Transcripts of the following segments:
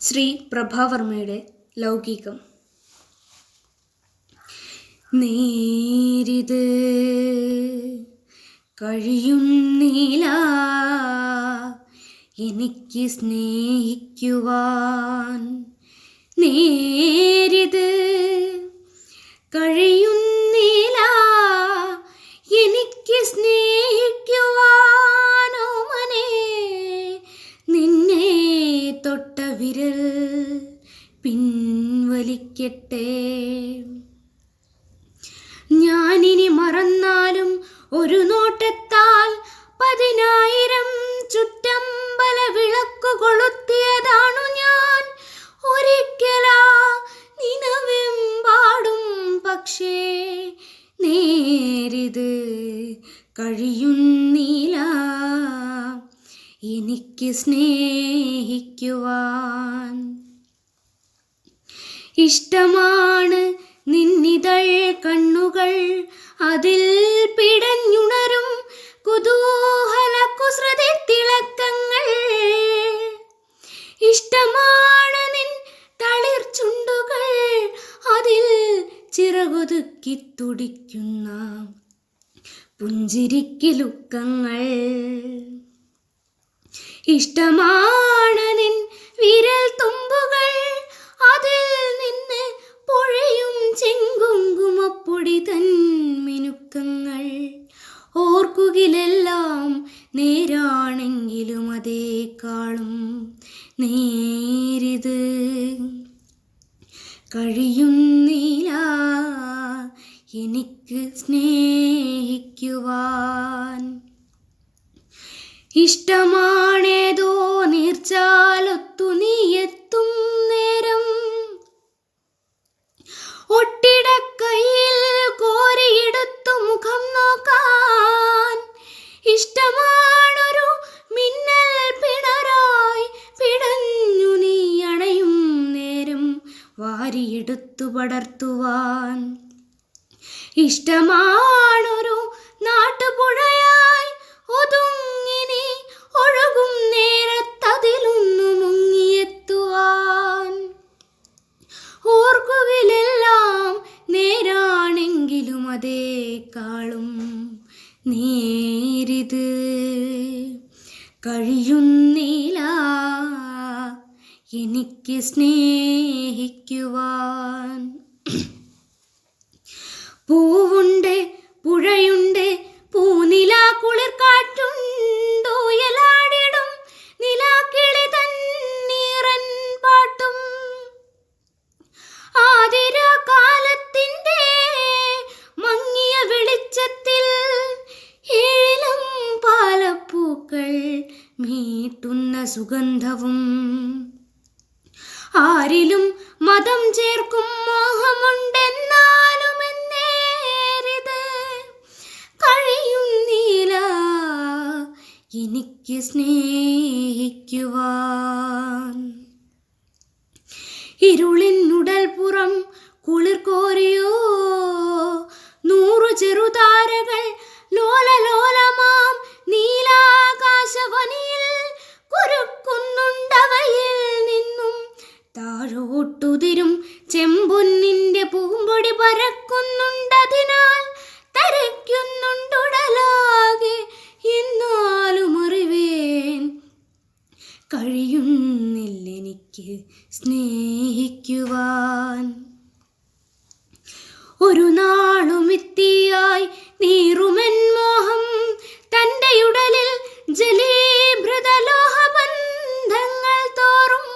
ശ്രീ പ്രഭാവർമ്മയുടെ ലൗകികം. നേരിത് കഴിയുന്നില്ല എനിക്ക് സ്നേഹിക്കുവാൻ, നേരിത് കഴിയുന്നില്ല എനിക്ക് സ്നേഹിക്കുവാനോ മനെ, നിന്നെ തൊട്ട വിരൽ പിൻവലിക്കട്ടെ. ഞാനിനി മറന്നാലും ഒരു നോട്ടത്താൽ 10,000 ചുറ്റമ്പല വിളക്കു കൊളുത്തിയതാണു ഞാൻ. ഒരിക്കലാ നിനവെമ്പാടും, പക്ഷേ നേരിത് കഴിയുന്നില്ല എനിക്ക് സ്നേഹിക്കുവാൻ. ഇഷ്ടമാണ് നിന്നിതൾ കണ്ണുകൾ, അതിൽ പിടഞ്ഞുണരും കുതൂഹല കുസൃതി തിളക്കങ്ങൾ. ഇഷ്ടമാണ് നിൻ തളിർ ചുണ്ടുകൾ, അതിൽ ചിറകൊതുക്കി തുടിക്കുന്ന പുഞ്ചിരിക്കിലുക്കങ്ങൾ. ഇഷ്ടമാണ് നിൻ വിരൽ തുമ്പുകൾ, അതിൽ നിന്ന് പൊഴിയും ചെങ്കുങ്കുമപ്പൊടി തൻ മിനുക്കങ്ങൾ. ഓർക്കുകിലെല്ലാം നേരാണെങ്കിലും അതേക്കാളും നേരിത് കഴിയുന്നില്ല എനിക്ക് സ്നേഹിക്കുവാൻ. ഇഷ്ടമാണേതോ നീർച്ചാലൊത്തു നീയെത്തും നേരം, ഒട്ടിടക്കൈയിൽ കോരിയെടുത്തു മുഖം നോക്കാൻ. ഇഷ്ടമാണൊരു മിന്നൽ പിണരായി പിടഞ്ഞു നീ അണയും നേരം വാരിയെടുത്തു പടർത്തുവാൻ. ഇഷ്ടമാണൊരു നാട്ടുപുഴയായി ഒതുങ്ങി നീ ഒഴുകും നേരത്തതിലൊന്നു മുങ്ങിയെത്തുവാൻ. ഓർക്കുകിലെല്ലാം നേരാണെങ്കിലും അതേക്കാളും നേരിത് കഴിയുന്നില്ല എനിക്ക് സ്നേഹിക്കുവാൻ. പൂവുണ്ട്, പുഴയുണ്ട്, പൂനില കുളിർ കാറ്റുണ്ടോയലാടിടും നിലാക്കിളി തന്നീറൻ പാട്ടും. ആതിര കാലത്തിൻ്റെ മങ്ങിയ വെളിച്ചത്തിൽ ഏഴിലും പാലപ്പൂക്കൾ മീട്ടുന്ന സുഗന്ധവും. ആരിലും മതം ചേർക്കും മോഹമുണ്ടെന്നാലും എന്നേരിത് കഴിയുന്നില്ല എനിക്ക് സ്നേഹിക്കുവാൻ. ഇരുളിനുടൽപ്പുറം കുളിർ കോരിയോ 100 ചെറുതാരകൾ ലോലലോലമാം നീലാകാശവനിയിൽ കുരുക്കുന്നുണ്ടവയിൽ നിന്നും. താഴോട്ടുതിരും ചെമ്പൊന്നിൻ്റെ പൂമ്പൊടി പരക്കുന്നുണ്ടതിനാൽ തരയ്ക്കുന്നുണ്ടുടലാകെ. എന്നാലും അറിവേൻ കഴിയുന്നില്ലെനിക്ക് സ്നേഹിക്കുവാൻ. ഒരു നാളുമിത്തിയായി നീറുമെൻ മോഹം തൻ്റെ ഉടലിൽ ജലീഭൃത ലോഹബന്ധങ്ങൾ തോറും.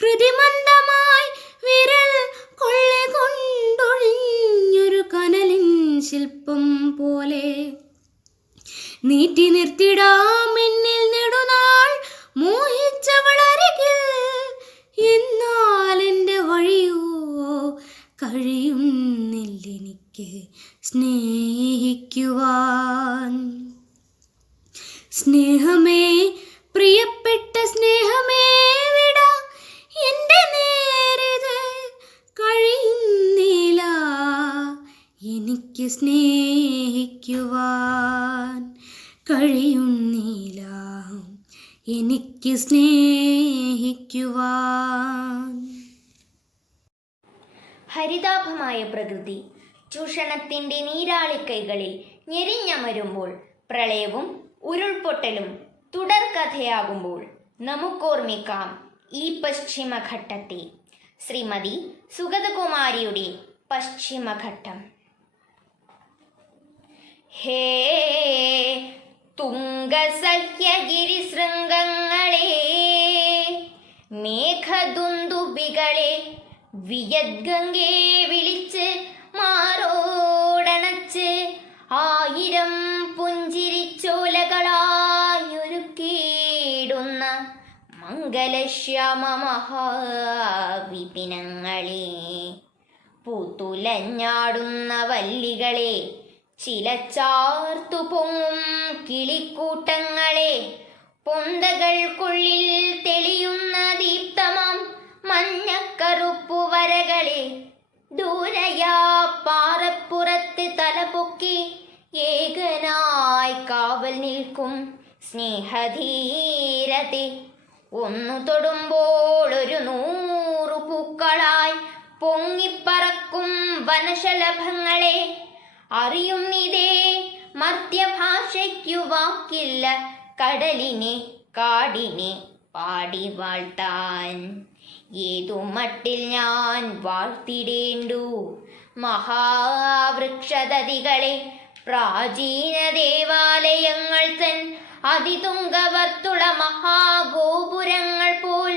കൃതിമന്ദമായി വിരൽ കൊള്ളികൊണ്ടൊഴിഞ്ഞൊരു കനലിൻ ശില്പം പോലെ നീട്ടി നിർത്തിടാം എന്നിൽ നെടുനാൾ മോഹിച്ചവളരികിൽ. എന്നാൽ എൻ്റെ വഴിയോ കഴിയുന്നില്ലെനിക്ക് സ്നേഹിക്കുവാൻ. സ്നേഹമേ, പ്രിയപ്പെട്ട സ്നേഹമേ, വിട എൻ്റെ നേരിത് കഴിയുന്നില്ല എനിക്ക് സ്നേഹിക്കുവാൻ. കഴിയുന്നില്ല എനിക്ക് സ്നേഹിക്കുവാൻ. ഹരിതാഭമായ പ്രകൃതി ചൂഷണത്തിൻ്റെ നീരാളിക്കൈകളിൽ ഞെരിഞ്ഞമരുമ്പോൾ, പ്രളയവും ഉരുൾപൊട്ടലും തുടർക്കഥയാകുമ്പോൾ നമുക്കോർമ്മിക്കാം ഈ പശ്ചിമഘട്ടത്തെ. ശ്രീമതി സുഗതകുമാരിയുടെ പശ്ചിമഘട്ടം. ഹേ തുംഗസഹ്യഗിരിശൃംഗങ്ങളെ, മേഘദുന്ദുബികളെ, വിയദ്ഗംഗേ വിളിച്ച് മാറോടണച്ച്, ആയിരം പുഞ്ചിരിച്ചോലകളായൊരുക്കിയിടുന്ന മംഗലശ്യാമ മഹാവിപിനങ്ങളെ, പൂത്തുലഞ്ഞാടുന്ന വല്ലികളെ, ചിലച്ചാർത്തു പൊങ്ങും കിളിക്കൂട്ടങ്ങളെ, പൊന്തകൾക്കുള്ളിൽ തെളിയുന്ന ദീപ്തമാം മഞ്ഞക്കറുപ്പു വരകളെ, ദൂരയാ പാറപ്പുറത്ത് തലപൊക്കി ഏകനായി കാവൽ നിൽക്കും സ്നേഹധീരത്തെ, ഒന്നു തൊടുമ്പോൾ ഒരു 100 പൂക്കളായി പൊങ്ങിപ്പറക്കും വനശലഭങ്ങളെ, അറിയുന്നിതേ മർത്യഭാഷയ്ക്കു വാക്കില്ല കടലിനെ കാടിനെ പാടി വാഴ്ത്താൻ. ഏതു മട്ടിൽ ഞാൻ വാഴ്ത്തിടേണ്ടു മഹാവൃക്ഷതതികളെ, പ്രാചീന ദേവാലയങ്ങൾ തൻ അതിതുങ്കവർത്തുള മഹാഗോപുരങ്ങൾ പോൽ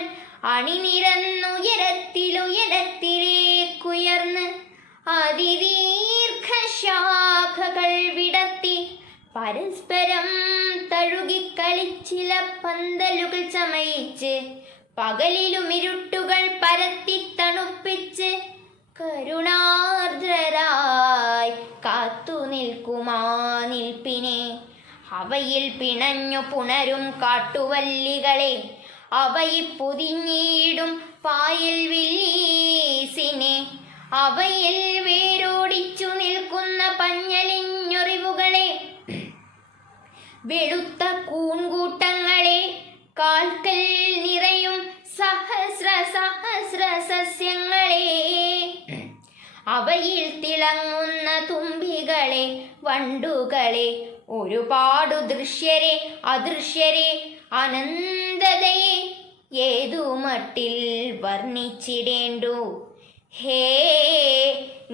അണിനിരന്നുയരത്തിലുയരത്തിലേക്കുയർന്ന് അതിദീർഘശാഖകൾ വിടർത്തി പരസ്പരം തഴുകിക്കളിച്ചില പന്തലുകൾ ചമയിച്ച്, പകലിലും ഇരുട്ടുകൾ പരത്തി തണുപ്പിച്ച്, കരുണാർദ്രരായി കാത്തു നിൽക്കുമാ നിൽപ്പിനെ, അവയിൽ പിണഞ്ഞു പുണരും കാട്ടുവല്ലികളെ, അവയിൽ പൊതിഞ്ഞിടും പായൽ വില്ലീസിനെ, അവയിൽ വേരോടിച്ചു നിൽക്കുന്ന പഞ്ഞലിഞ്ഞൊറിവുകളെ, വെളുത്ത കൂൺകൂട്ടങ്ങളെ, കാൽക്കൽ നിറയും സഹസ്ര സഹസ്ര സസ്യങ്ങളെ, അവയിൽ തിളങ്ങുന്ന തുമ്പികളെ, വണ്ടുകളെ, ഒരുപാടു ദൃശ്യരെ അദൃശ്യരെ, അനന്തതയെ ഏതു മട്ടിൽ വർണ്ണിച്ചിടേണ്ടു. ഹേ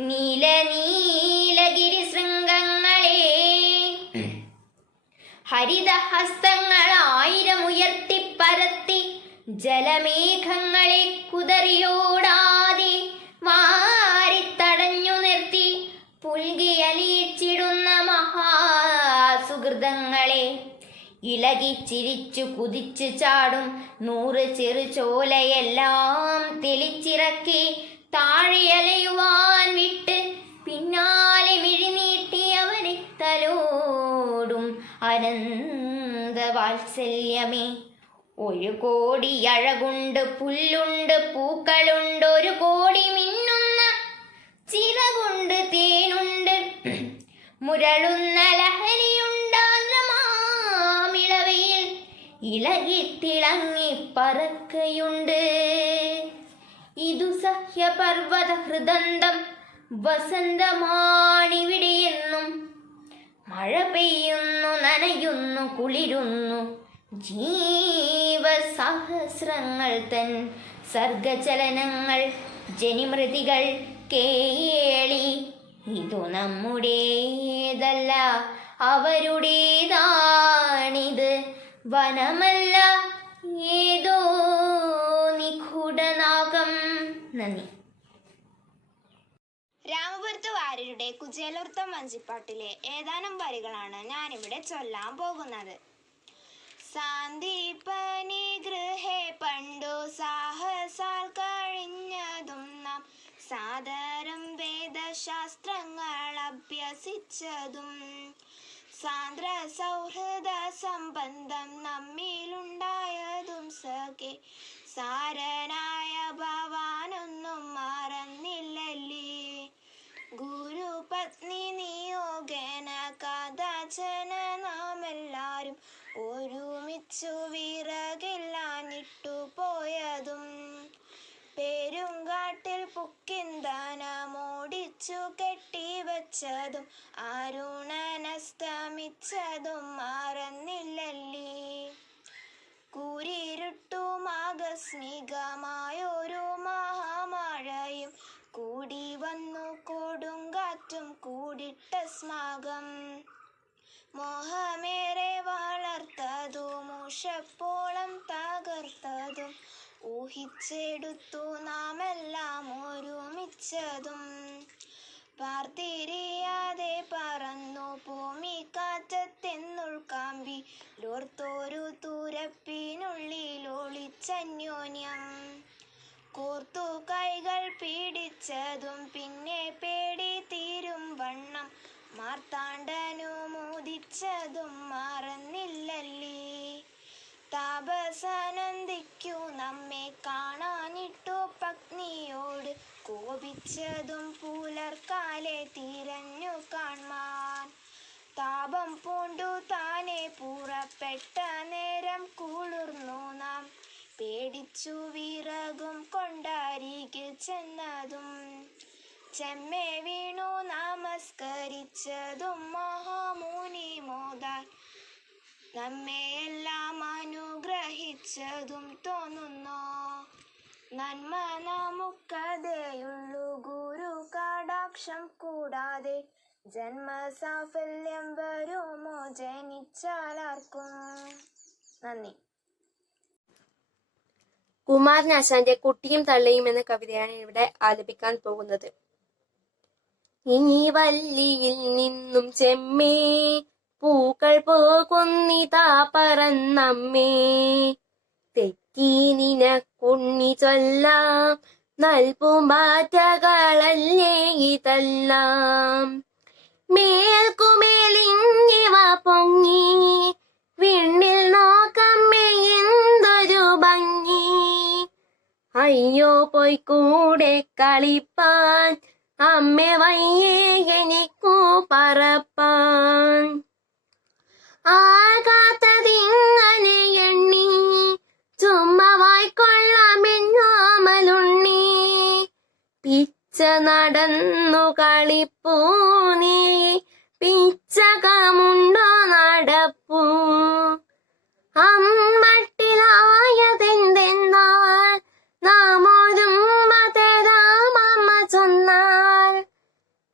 നീല നീലഗിരി ശൃംഗങ്ങളെ, ഹരിതഹസ്തങ്ങൾ 1000 ഉയർത്തിപ്പരത്തി ജലമേഘങ്ങളെ കുതറിയോടാതെ വാരിത്തടഞ്ഞു നിർത്തി, പുൽകിയലിച്ചിടുന്ന മഹാസുഹൃതങ്ങളെ, ഇളകിച്ചിരിച്ചു കുതിച്ചു ചാടും 100 ചെറുചോലയെല്ലാം തെളിച്ചിറക്കി താഴെയലയുവാൻ വിട്ട്, പിന്നാലെ മിഴിനീട്ടി അവരെ തലോടും അനന്തവാത്സല്യമേ. 1 കോടി അഴകുണ്ട്, പുല്ലുണ്ട്, പൂക്കളുണ്ട്, 1 കോടി മിന്നുന്ന ചിറകുണ്ട്, തേനുണ്ട്, മുരളുന്ന ലഹരിയുണ്ടാദ്രമാമിളവയിൽ ഇളകിത്തിളങ്ങി പറക്കയുണ്ട്. ഇതു സഹ്യപർവ്വത ഹൃദന്തം വസന്തമാണിവിടെയെന്നും, മഴ പെയ്യുന്നു, നനയുന്നു, കുളിരുന്നു, ജീവസഹസ്രങ്ങൾ തൻ സർഗചലനങ്ങൾ, ജനിമൃതികൾ കേളി. ഇതു നമ്മുടേതല്ല അവരുടേതാണിത്, വനമല്ല ഏതോ നിഗൂഢനാഗം. നന്ദി. രാമപുരത്ത് വാര്യരുടെ കുചേലവൃത്തം വഞ്ചിപ്പാട്ടിലെ ഏതാനും വരികളാണ് ഞാനിവിടെ ചൊല്ലാൻ പോകുന്നത്. സാന്ദീപനി ഗൃഹേ പണ്ടു സാഹസാൽ കഴിഞ്ഞതും നാം, സാദരം വേദശാസ്ത്രങ്ങൾ അഭ്യസിച്ചതും, സാന്ദ്ര സൗഹൃദ സംബന്ധം നമ്മിലുണ്ടായതും സഖേ, സാരനായ ഭവാനൊന്നും മറന്നില്ലല്ലേ. ഗുരുപത്നി നിയോഗന കഥാചന നാമെല്ലാരും ഒരുമിച്ചു വിറക കെട്ടിവച്ചതും അരുണനസ്തമിച്ചതും മറന്നില്ലല്ലേ. കൂരിരുട്ടുമാകസ്മികമായൊരു മഹാമഴയും കൂടി വന്നു കൊടുങ്കാറ്റും കൂടിട്ട സ്മാകം. മോഹമേറെ വളർത്തതും ഉഷപ്പോളം തകർത്തതും ഊഹിച്ചെടുത്തു നാമെല്ലാം ഒരുമിച്ചതും. പാർത്തിരിയാതെ പറന്നു ഭൂമി കാറ്റത്തെന്നുൾക്കാമ്പി ലോർത്തൊരു തുരപ്പിനുള്ളിൽ ഒളിച്ചന്യോന്യം. കോർത്തു കൈകൾ പിടിച്ചതും പിന്നെ പേടി തീരും വണ്ണം മാർത്താണ്ഡനു മോദിച്ചതും മറന്നില്ലല്ലേ. താപസനന്ദിക്കു നമ്മെ കാണാനിട്ടു പത്നിയോട് കോപിച്ചതും പുലർക്കാലെ തിരഞ്ഞു കാൺമാൻ. താപം പൂണ്ടു താനെ പുറപ്പെട്ട നേരം കുളിർന്നു നാം പേടിച്ചു വിറകും കൊണ്ടരികിൽ ചെന്നതും. ചെമ്മേ വീണു നമസ്കരിച്ചതും മഹാമുനി മോദാൽ നമ്മെയെല്ലാം അനുഗ്രഹിച്ചതും തോന്നുന്നു. നന്മ നമുക്കതേയുള്ളൂ ഗുരു കടാക്ഷം കൂടാതെ ജന്മസാഫല്യം വരുമോ ജനിച്ചാലാർക്കും. നന്ദി. കുമാരനാശാന്റെ കുട്ടിയും തള്ളയും എന്ന കവിതയാണ് ഇവിടെ ആലപിക്കാൻ പോകുന്നത്. ഇനി വല്ലിയിൽ നിന്നും ചെമ്മേ പൂക്കൾ പോകുന്നിതാ പറന്നമ്മേ. തെറ്റി നിനക്കുണ്ണി ചൊല്ലാം നൽപുമാറ്റകളല്ലേ ഇതെല്ലാം. മേൽക്കുമേലിങ്ങിവ പൊങ്ങി വിണ്ണിൽ നോക്കമ്മേ എന്തൊരു ഭംഗി. അയ്യോ പോയിക്കൂടെ കളിപ്പാൻ അമ്മേ വയ്യേ എനിക്കു പറപ്പാൻ. ആകാത്തതിങ്ങനെ എണ്ണി ചുമ്മവായിക്കൊള്ളാമെന്നോമലുണ്ണി. പിച്ച നടന്നു കളിപ്പൂ നീ പിച്ചകമുണ്ടോ നടപ്പൂ. അമ്മട്ടിലായതെന്തെന്നാൽ നാം ഒരുമ്മ തരാമമ്മ ചൊന്നാൽ.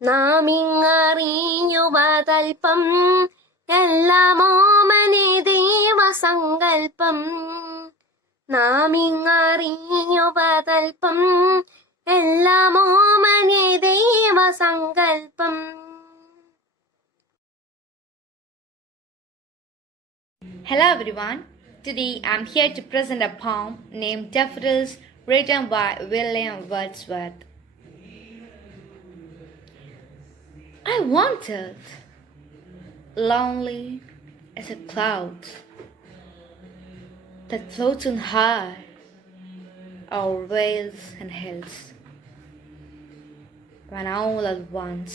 നാം ഇങ്ങറിയുവതൽപ്പം എല്ലാം ഓമനെ ദൈവസങ്കൽപ്പം. നാം ഇങ്ങറിയുവതൽപ്പം എല്ലാം ഓമനെ ദൈവസങ്കൽപ്പം. Hello everyone. Today I'm here to present a poem named Daffodils, written by William Wordsworth. I wandered, lonely as a cloud that floats on high over vales and hills, when all at once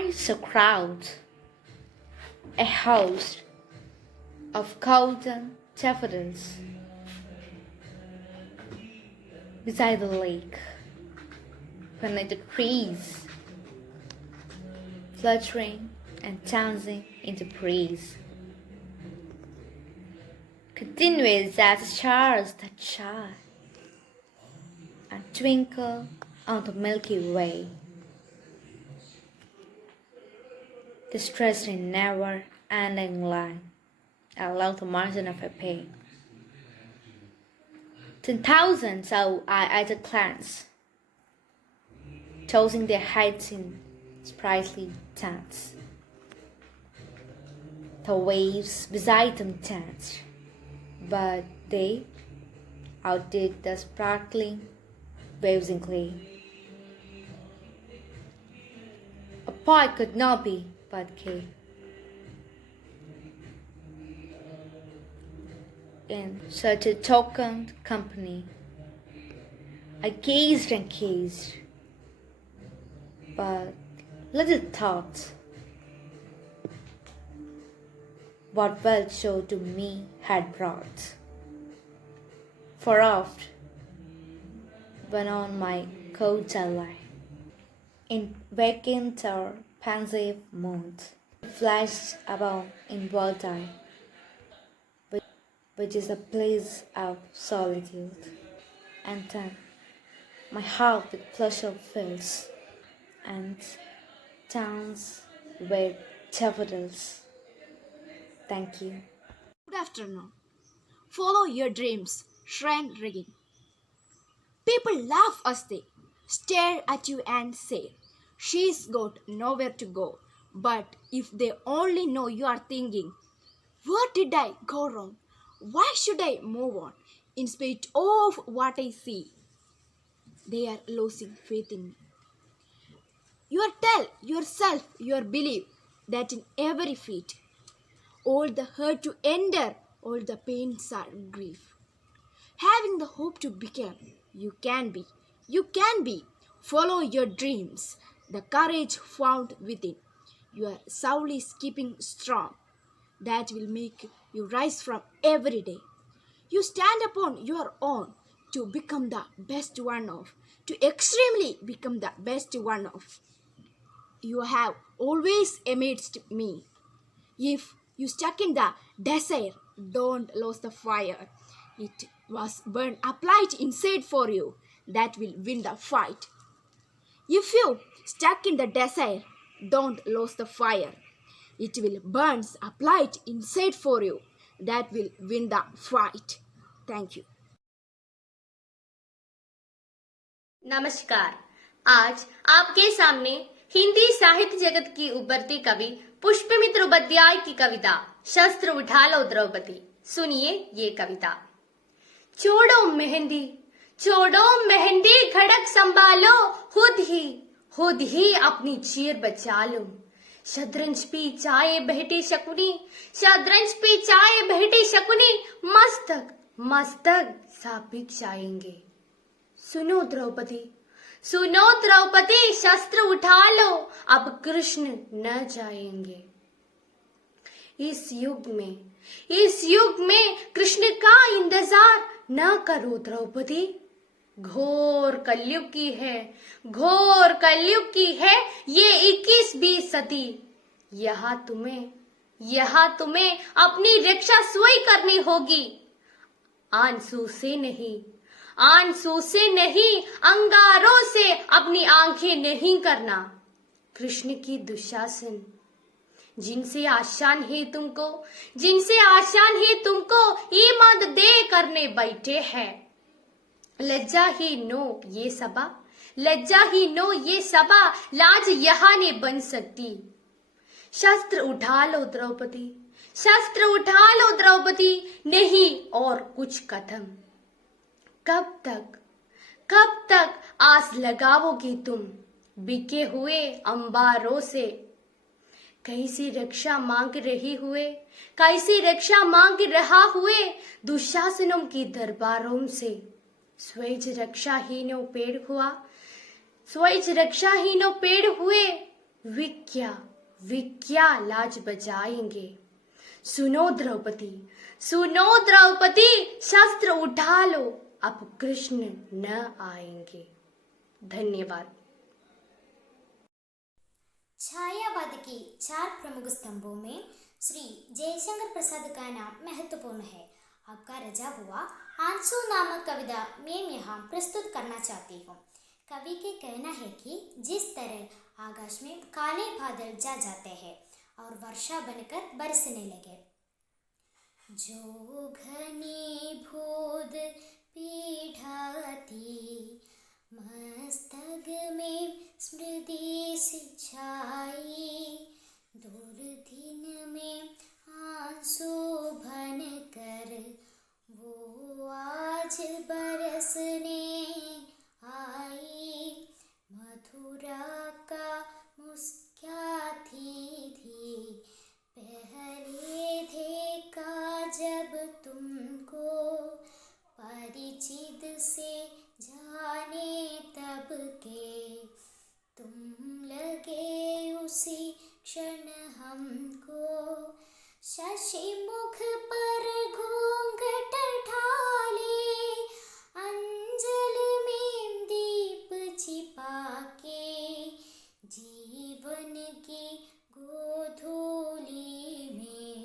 I saw a crowd, a host of golden daffodils beside the lake, beneath the trees, fluttering and dancing in the breeze, continuous as the stars that shine and twinkle on the Milky Way, distressed in never-ending line along the margin of a pain. 10,000 saw I at a glance, tossing their heads in sprightly dance. The waves beside them danced, but they outdid the sparkling waves in glee. A poet could not be but gay. In such a tokened company, I gazed and gazed, but little thought what wealth show to me had brought. For oft, when on my couch I lie, in vacant or pensive mood, flashed above in volatile, which is a place of solitude. And then my heart with pleasure fills, and towns with daffodils. Thank you. Good afternoon. Follow your dreams. Shrine rigging. People laugh as they stare at you and say, "She's got nowhere to go." But if they only know you are thinking, "Where did I go wrong? Why should I move on in spite of what I see?" They are losing faith in me. You tell yourself, you believe that in every feat, all the hurt to endure, all the pains are grief. Having the hope to become, you can be. Follow your dreams, the courage found within. Your soul is keeping strong. That will make you rise from every day. You stand upon your own to become the best one of, to extremely become the best one of. You have always amazed me. If you stuck in the desert, don't lose the fire. It was burned applied inside for you. That will win the fight. If you stuck in the desert, don't lose the fire. It will burn applied inside for you. That will win the fight. Thank you. नमस्कार। आज आपके सामने हिंदी साहित्य जगत की उभरती कवि पुष्पमित्र उपाध्याय की कविता शस्त्र उठा लो द्रौपदी। सुनिए ये कविता। छोड़ो मेहंदी खड़क संभालो, खुद ही अपनी चीर बचा लो। शतरंज पी चाय बहटी शकुनी, मस्तक साबिक जाएंगे। सुनो द्रौपदी शस्त्र उठा लो, अब कृष्ण न जाएंगे। इस युग में कृष्ण का इंतजार न करो द्रौपदी। घोर कलयुग की है ये 21वीं सदी। यहाँ तुम्हें अपनी रक्षा स्वयं करनी होगी। आंसू से नहीं अंगारों से अपनी आंखें नहीं करना। कृष्ण की दुशासन जिनसे आसान है तुमको ईमान दे करने बैठे हैं। लज्जा ही नो ये सभा लाज यहाँ ने बन सकती। शस्त्र उठा लो द्रौपदी, नहीं और कुछ कदम। कब तक आस लगाओगी तुम बिके हुए अंबारों से। कैसी रक्षा मांग रहा हुए दुशासनों की दरबारों से। स्वैज रक्षाहीनों पेड़ हुए विक्या लाज बजाएंगे। सुनो द्रौपदी शस्त्र उठा लो, अब कृष्ण न आएंगे। धन्यवाद। छायावाद के 4 प्रमुख स्तंभों में श्री जयशंकर प्रसाद का नाम महत्वपूर्ण है। आपका रजा हुआ आंसू नामक कविता मैं यहाँ प्रस्तुत करना चाहती हूँ। कवि के कहना है कि जिस तरह आकाश में काले बादल जा जाते हैं और वर्षा बनकर बरसने लगे। जो घनीभूत पीढ़ा थी मस्तक में स्मृति से छाई, दुर्दिन में आंसू भन कर वो आज बरसने आई। मथुरा का मुस्काती थी पहले देखा जब तुमको, परिचित से जाने तब के तुम लगे उसी क्षण हमको। शशि मुख पर घूंघट ढाले अंजल में दीप छिपा के की गोधूली में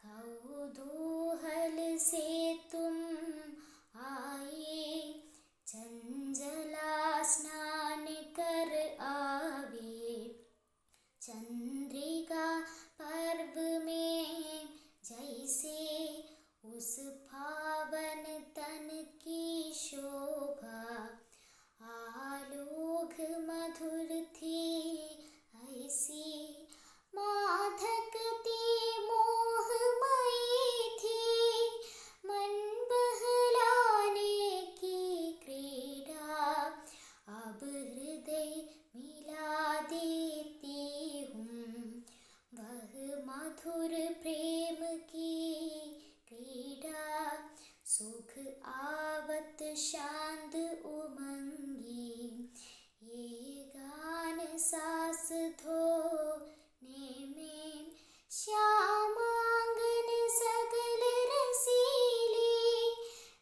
कौतूहल से तुम आए, चंचला स्नान कर आवे, चंद्रिका पर्व में जैसे उस पावन तन की शोभा आलोक मधुर थी ऐसी, माधकती मोहमयी थी, मन बहलाने की क्रीड़ा अब हृदय मिला देती हूँ, वह मधुर प्रेम की क्रीड़ा, सुख आवत शांत उमंगी, ये गान सास धोने में, श्यामांगन सगल रसीली,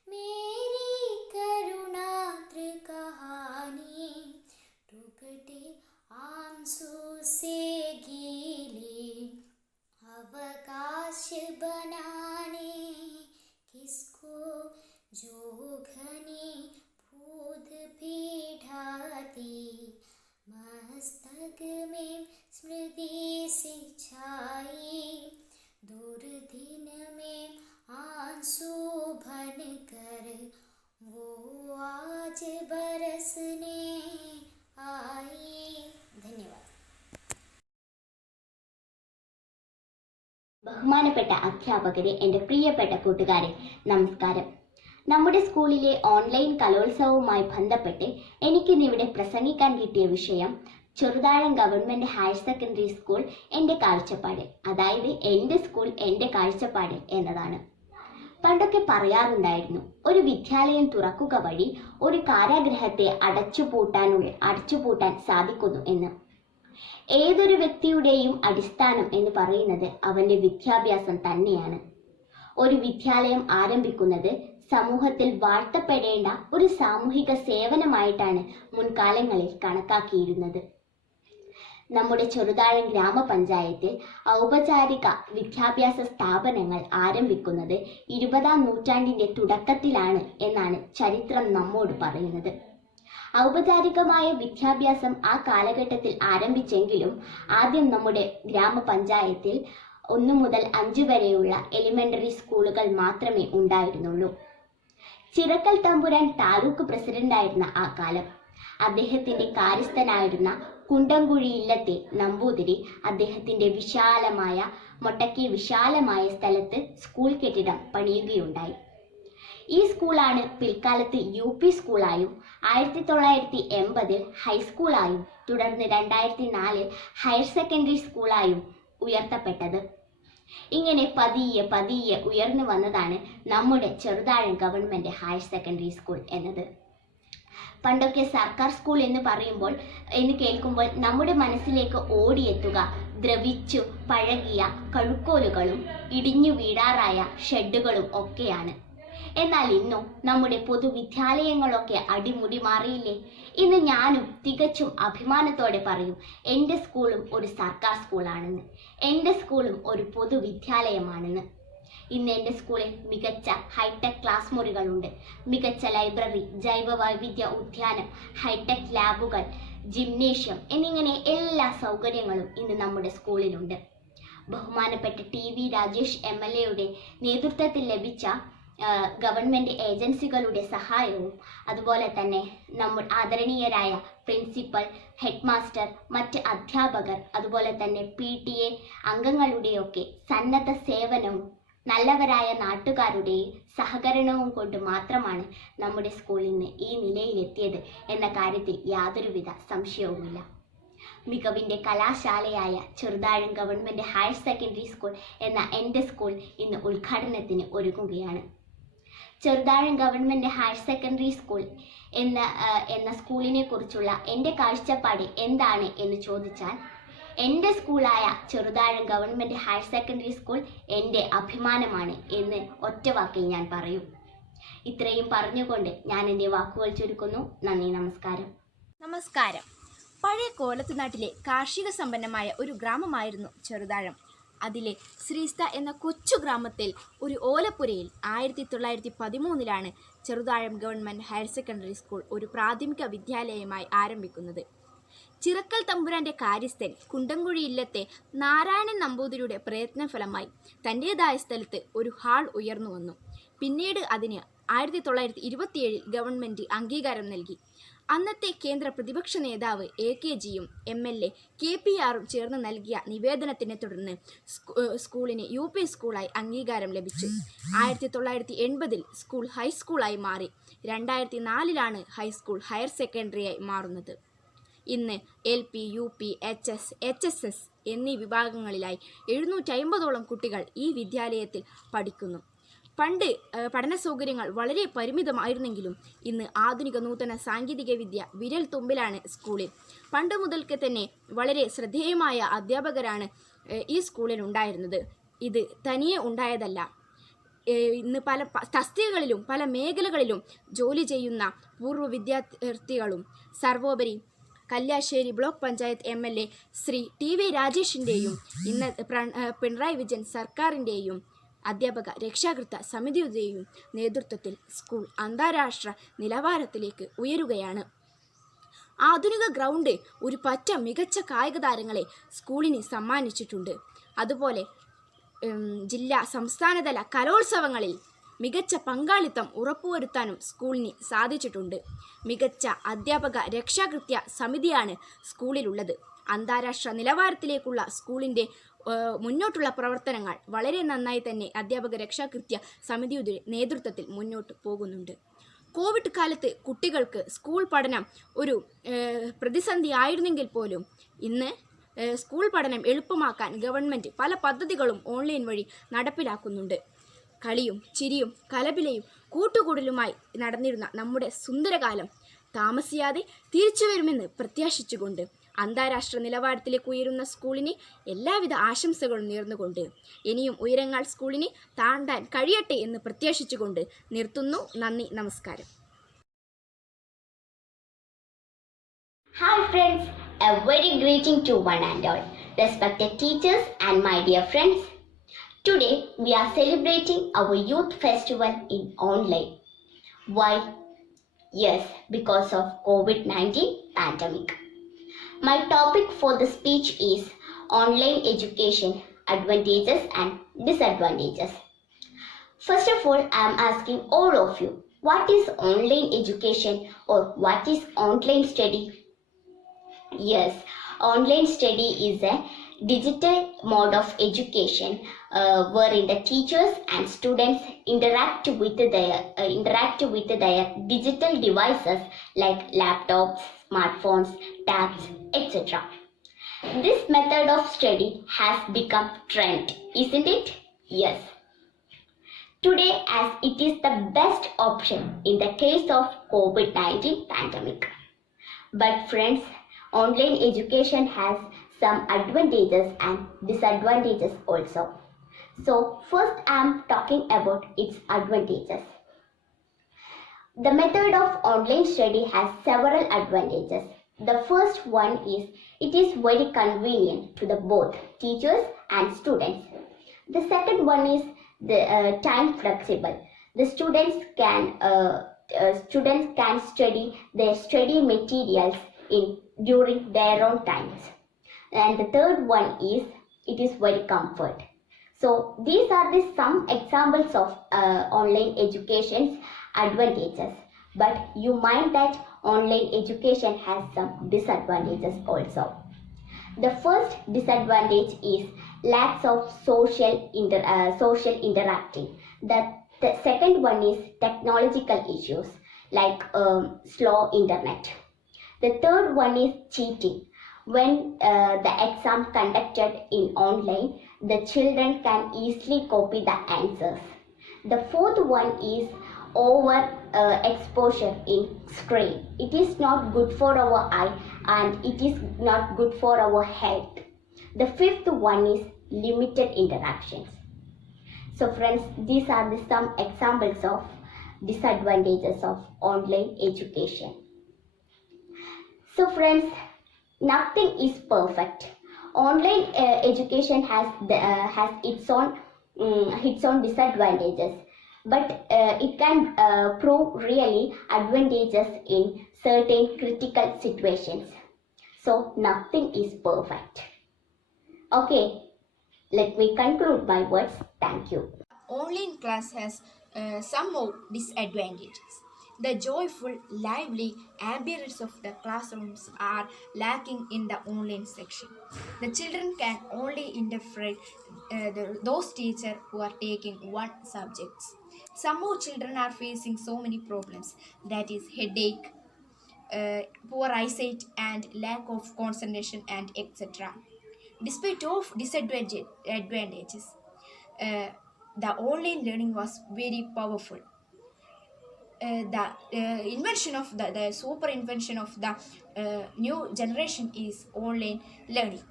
मेरी करुणाद्र कहानी, टुकटे आंसू से गीली, अवकाश बनाने किसको जो घनी भूत पीढ़ाती, मस्तक में स्मृति सी छाई, दुर्दिन में आंसू भन कर वो आज बरसने आई। धन्यवाद. ബഹുമാനപ്പെട്ട അധ്യാപകരെ, എൻ്റെ പ്രിയപ്പെട്ട കൂട്ടുകാരെ, നമസ്കാരം. നമ്മുടെ സ്കൂളിലെ ഓൺലൈൻ കലോത്സവവുമായി ബന്ധപ്പെട്ട് എനിക്കിന്നിവിടെ പ്രസംഗിക്കാൻ കിട്ടിയ വിഷയം Cheruthazham government higher secondary school എൻ്റെ കാഴ്ചപ്പാട്, അതായത് എൻ്റെ സ്കൂൾ എൻ്റെ കാഴ്ചപ്പാട് എന്നതാണ്. പണ്ടൊക്കെ പറയാറുണ്ടായിരുന്നു, ഒരു വിദ്യാലയം തുറക്കുക വഴി ഒരു കാരാഗൃഹത്തെ അടച്ചുപൂട്ടാൻ സാധിക്കുന്നു എന്ന്. ഏതൊരു വ്യക്തിയുടെയും അടിസ്ഥാനം എന്ന് പറയുന്നത് അവൻ്റെ വിദ്യാഭ്യാസം തന്നെയാണ്. ഒരു വിദ്യാലയം ആരംഭിക്കുന്നത് സമൂഹത്തിൽ വാഴ്ത്തപ്പെടേണ്ട ഒരു സാമൂഹിക സേവനമായിട്ടാണ് മുൻകാലങ്ങളിൽ കണക്കാക്കിയിരുന്നത്. നമ്മുടെ ചെറുതാഴം ഗ്രാമപഞ്ചായത്തിൽ ഔപചാരിക വിദ്യാഭ്യാസ സ്ഥാപനങ്ങൾ ആരംഭിക്കുന്നത് 20-ാം നൂറ്റാണ്ടിൻ്റെ തുടക്കത്തിലാണ് എന്നാണ് ചരിത്രം നമ്മോട് പറയുന്നത്. ഔപചാരികമായ വിദ്യാഭ്യാസം ആ കാലഘട്ടത്തിൽ ആരംഭിച്ചെങ്കിലും ആദ്യം നമ്മുടെ ഗ്രാമപഞ്ചായത്തിൽ 1 മുതൽ 5 വരെയുള്ള എലിമെൻ്ററി സ്കൂളുകൾ മാത്രമേ ഉണ്ടായിരുന്നുള്ളൂ. ചിറക്കൽ തമ്പുരാൻ താലൂക്ക് പ്രസിഡന്റായിരുന്ന ആ കാലം അദ്ദേഹത്തിൻ്റെ കാര്യസ്ഥനായിരുന്ന കുണ്ടംകുഴി ഇല്ലത്തെ നമ്പൂതിരി അദ്ദേഹത്തിൻ്റെ വിശാലമായ സ്ഥലത്ത് സ്കൂൾ കെട്ടിടം പണിയുകയുണ്ടായി. ഈ സ്കൂളാണ് പിൽക്കാലത്ത് UP സ്കൂളായും 1980 ഹൈസ്കൂളായും തുടർന്ന് 2004 ഹയർ സെക്കൻഡറി സ്കൂളായും ഉയർത്തപ്പെട്ടത്. ഇങ്ങനെ പതിയെ ഉയർന്നു വന്നതാണ് നമ്മുടെ Cheruthazham government higher secondary school എന്നത്. പണ്ടൊക്കെ സർക്കാർ സ്കൂൾ എന്ന് കേൾക്കുമ്പോൾ നമ്മുടെ മനസ്സിലേക്ക് ഓടിയെത്തുക ദ്രവിച്ചു പഴകിയ കഴുക്കോലുകളും ഇടിഞ്ഞു വീഴാറായ ഷെഡുകളും ഒക്കെയാണ്. എന്നാൽ ഇന്നും നമ്മുടെ പൊതുവിദ്യാലയങ്ങളൊക്കെ അടിമുടി മാറിയില്ലേ? ഇന്ന് ഞാനും തികച്ചും അഭിമാനത്തോടെ പറയും, എൻ്റെ സ്കൂളും ഒരു സർക്കാർ സ്കൂളാണെന്ന്, എൻ്റെ സ്കൂളും ഒരു പൊതുവിദ്യാലയമാണെന്ന്. ഇന്ന് എൻ്റെ സ്കൂളിൽ മികച്ച ഹൈടെക് ക്ലാസ് മുറികളുണ്ട്, മികച്ച ലൈബ്രറി, ജൈവ വൈവിധ്യ ഉദ്യാനം, ഹൈടെക് ലാബുകൾ, ജിംനേഷ്യം എന്നിങ്ങനെ എല്ലാ സൗകര്യങ്ങളും ഇന്ന് നമ്മുടെ സ്കൂളിലുണ്ട്. ബഹുമാനപ്പെട്ട TV രാജേഷ് MLA നേതൃത്വത്തിൽ ലഭിച്ച ഗവൺമെൻറ് ഏജൻസികളുടെ സഹായവും അതുപോലെ തന്നെ നമ്മൾ ആദരണീയരായ പ്രിൻസിപ്പൽ, ഹെഡ് മാസ്റ്റർ, മറ്റ് അധ്യാപകർ, അതുപോലെ തന്നെ PTA അംഗങ്ങളുടെയൊക്കെ സന്നദ്ധ സേവനവും നല്ലവരായ നാട്ടുകാരുടെ സഹകരണവും കൊണ്ട് മാത്രമാണ് നമ്മുടെ സ്കൂളിൽ നിന്ന് ഈ നിലയിലെത്തിയത് എന്ന കാര്യത്തിൽ യാതൊരുവിധ സംശയവുമില്ല. മികവിൻ്റെ കലാശാലയായ Cheruthazham government higher secondary school എന്ന എൻ്റെ സ്കൂൾ ഇന്ന് ഉദ്ഘാടനത്തിന് ഒരുങ്ങുകയാണ്. Cheruthazham government higher secondary school എന്ന സ്കൂളിനെ കുറിച്ചുള്ള എൻ്റെ കാഴ്ചപ്പാട് എന്താണ് എന്ന് ചോദിച്ചാൽ, എൻ്റെ സ്കൂളായ Cheruthazham government higher secondary school എൻ്റെ അഭിമാനമാണ് എന്ന് ഒറ്റവാക്കിൽ ഞാൻ പറയും. ഇത്രയും പറഞ്ഞുകൊണ്ട് ഞാൻ എൻ്റെ വാക്കുകൾ ചുരുക്കുന്നു. നന്ദി, നമസ്കാരം. നമസ്കാരം. പഴയ കോലത്തുനാട്ടിലെ കാർഷിക സമ്പന്നമായ ഒരു ഗ്രാമമായിരുന്നു ചെറുതാഴം. അതിലെ ശ്രീസ്ത എന്ന കൊച്ചു ഗ്രാമത്തിൽ ഒരു ഓലപ്പുരയിൽ 1913 Cheruthazham government higher secondary school ഒരു പ്രാഥമിക വിദ്യാലയമായി ആരംഭിക്കുന്നത്. ചിറക്കൽ തമ്പുരാൻ്റെ കാര്യസ്ഥൻ കുണ്ടംകുഴി ഇല്ലത്തെ നാരായണൻ നമ്പൂതിരിയുടെ പ്രയത്നഫലമായി തൻ്റേതായ സ്ഥലത്ത് ഒരു ഹാൾ ഉയർന്നു വന്നു. പിന്നീട് അതിന് 1927 ഗവൺമെൻറ് അംഗീകാരം നൽകി. അന്നത്തെ കേന്ദ്ര പ്രതിപക്ഷ നേതാവ് AK-ജിയും MLA KPR-ഉം ചേർന്ന് നൽകിയ നിവേദനത്തിനെ തുടർന്ന് സ്കൂളിന് UP സ്കൂളായി അംഗീകാരം ലഭിച്ചു. 1980 സ്കൂൾ ഹൈസ്കൂളായി മാറി. 2004 ഹൈസ്കൂൾ ഹയർ സെക്കൻഡറിയായി മാറുന്നത്. ഇന്ന് LP, UP, HS, HSS എന്നീ വിഭാഗങ്ങളിലായി 750ഓളം കുട്ടികൾ ഈ വിദ്യാലയത്തിൽ പഠിക്കുന്നു. പണ്ട് പഠന സൗകര്യങ്ങൾ വളരെ പരിമിതമായിരുന്നെങ്കിലും ഇന്ന് ആധുനിക നൂതന സാങ്കേതിക വിദ്യ വിരൽ തുമ്പിലാണ് സ്കൂളിൽ. പണ്ട് മുതൽക്ക് തന്നെ വളരെ ശ്രദ്ധേയമായ അധ്യാപകരാണ് ഈ സ്കൂളിൽ ഉണ്ടായിരുന്നത്. ഇത് തനിയെ ഉണ്ടായതല്ല. ഇന്ന് പല തസ്തികകളിലും പല മേഖലകളിലും ജോലി ചെയ്യുന്ന പൂർവ്വ വിദ്യാർത്ഥികളും സർവോപരി Kalliasseri block panchayat MLA Shri TV രാജേഷിൻ്റെയും ഇന്ന് പിണറായി വിജയൻ സർക്കാരിൻ്റെയും അധ്യാപക രക്ഷാകർത്ത സമിതിയുടെയും നേതൃത്വത്തിൽ സ്കൂൾ അന്താരാഷ്ട്ര നിലവാരത്തിലേക്ക് ഉയരുകയാണ്. ആധുനിക ഗ്രൗണ്ട് ഒരു പറ്റ മികച്ച കായിക താരങ്ങളെ സ്കൂളിന് സമ്മാനിച്ചിട്ടുണ്ട്. അതുപോലെ ജില്ലാ സംസ്ഥാനതല കലോത്സവങ്ങളിൽ മികച്ച പങ്കാളിത്തം ഉറപ്പുവരുത്താനും സ്കൂളിന് സാധിച്ചിട്ടുണ്ട്. മികച്ച അധ്യാപക രക്ഷാകൃത്യ സമിതിയാണ് സ്കൂളിലുള്ളത്. അന്താരാഷ്ട്ര നിലവാരത്തിലേക്കുള്ള സ്കൂളിൻ്റെ മുന്നോട്ടുള്ള പ്രവർത്തനങ്ങൾ വളരെ നന്നായി തന്നെ അധ്യാപക രക്ഷാകൃത്യ സമിതിയുടെ നേതൃത്വത്തിൽ മുന്നോട്ട് പോകുന്നുണ്ട്. കോവിഡ് കാലത്ത് കുട്ടികൾക്ക് സ്കൂൾ പഠനം ഒരു പ്രതിസന്ധി ആയിരുന്നെങ്കിൽ പോലും ഇന്ന് സ്കൂൾ പഠനം എളുപ്പമാക്കാൻ ഗവൺമെൻറ് പല പദ്ധതികളും ഓൺലൈൻ വഴി നടപ്പിലാക്കുന്നുണ്ട്. കളിയും ചിരിയും കലപിലയും കൂട്ടുകൂടലുമായി നടന്നിരുന്ന നമ്മുടെ സുന്ദരകാലം താമസിയാതെ തിരിച്ചു വരുമെന്ന് പ്രത്യാശിച്ചുകൊണ്ട് അന്താരാഷ്ട്ര നിലവാരത്തിലേക്ക് ഉയരുന്ന സ്കൂളിന് എല്ലാവിധ ആശംസകളും നേർന്നുകൊണ്ട് ഇനിയും ഉയരങ്ങൾ സ്കൂളിന് താണ്ടാൻ കഴിയട്ടെ എന്ന് പ്രത്യാശിച്ചുകൊണ്ട് നിർത്തുന്നു. നന്ദി, നമസ്കാരം. Hi friends, a very greeting to one and all, respected teachers and my dear friends. Today we are celebrating our youth festival in online. Why? Yes, because of COVID-19 pandemic. My topic for the speech is online education, advantages and disadvantages. First of all, I am asking all of you, what is online education or what is online study? Yes, online study is a digital mode of education wherein the teachers and students interact with their digital devices like laptops, smartphones, tabs, etc. This method of study has become trend, isn't it? Yes. Today, as it is the best option in the case of COVID-19 pandemic. But friends, online education has some advantages and disadvantages also. So first I am talking about its advantages. The method of online study has several advantages. The first one is it is very convenient to the both teachers and students. The second one is the time flexible. The students can study their study materials during their own times. And the third one is it is very comfort. So these are some examples of online education's advantages. But you mind that online education has some disadvantages also. The first disadvantage is lacks of social interacting. The second one is technological issues like slow internet. The third one is cheating. When the exam conducted in online, the children can easily copy the answers. The fourth one is over exposure in screen. It is not good for our eye and it is not good for our health. The fifth one is limited interactions. So friends, these are some examples of disadvantages of online education. So friends, nothing is perfect. Online education has its own disadvantages, but it can prove really advantageous in certain critical situations. So nothing is perfect. Okay, let me conclude my words. Thank you. Online class has some more disadvantages. The joyful, lively ambience of the classrooms are lacking in the online section. The children can only interpret those teachers who are taking one subject. Some more children are facing so many problems, that is headache, poor eyesight and lack of concentration and etc. Despite of disadvantages, the online learning was very powerful. The invention of the super invention of the new generation is online learning.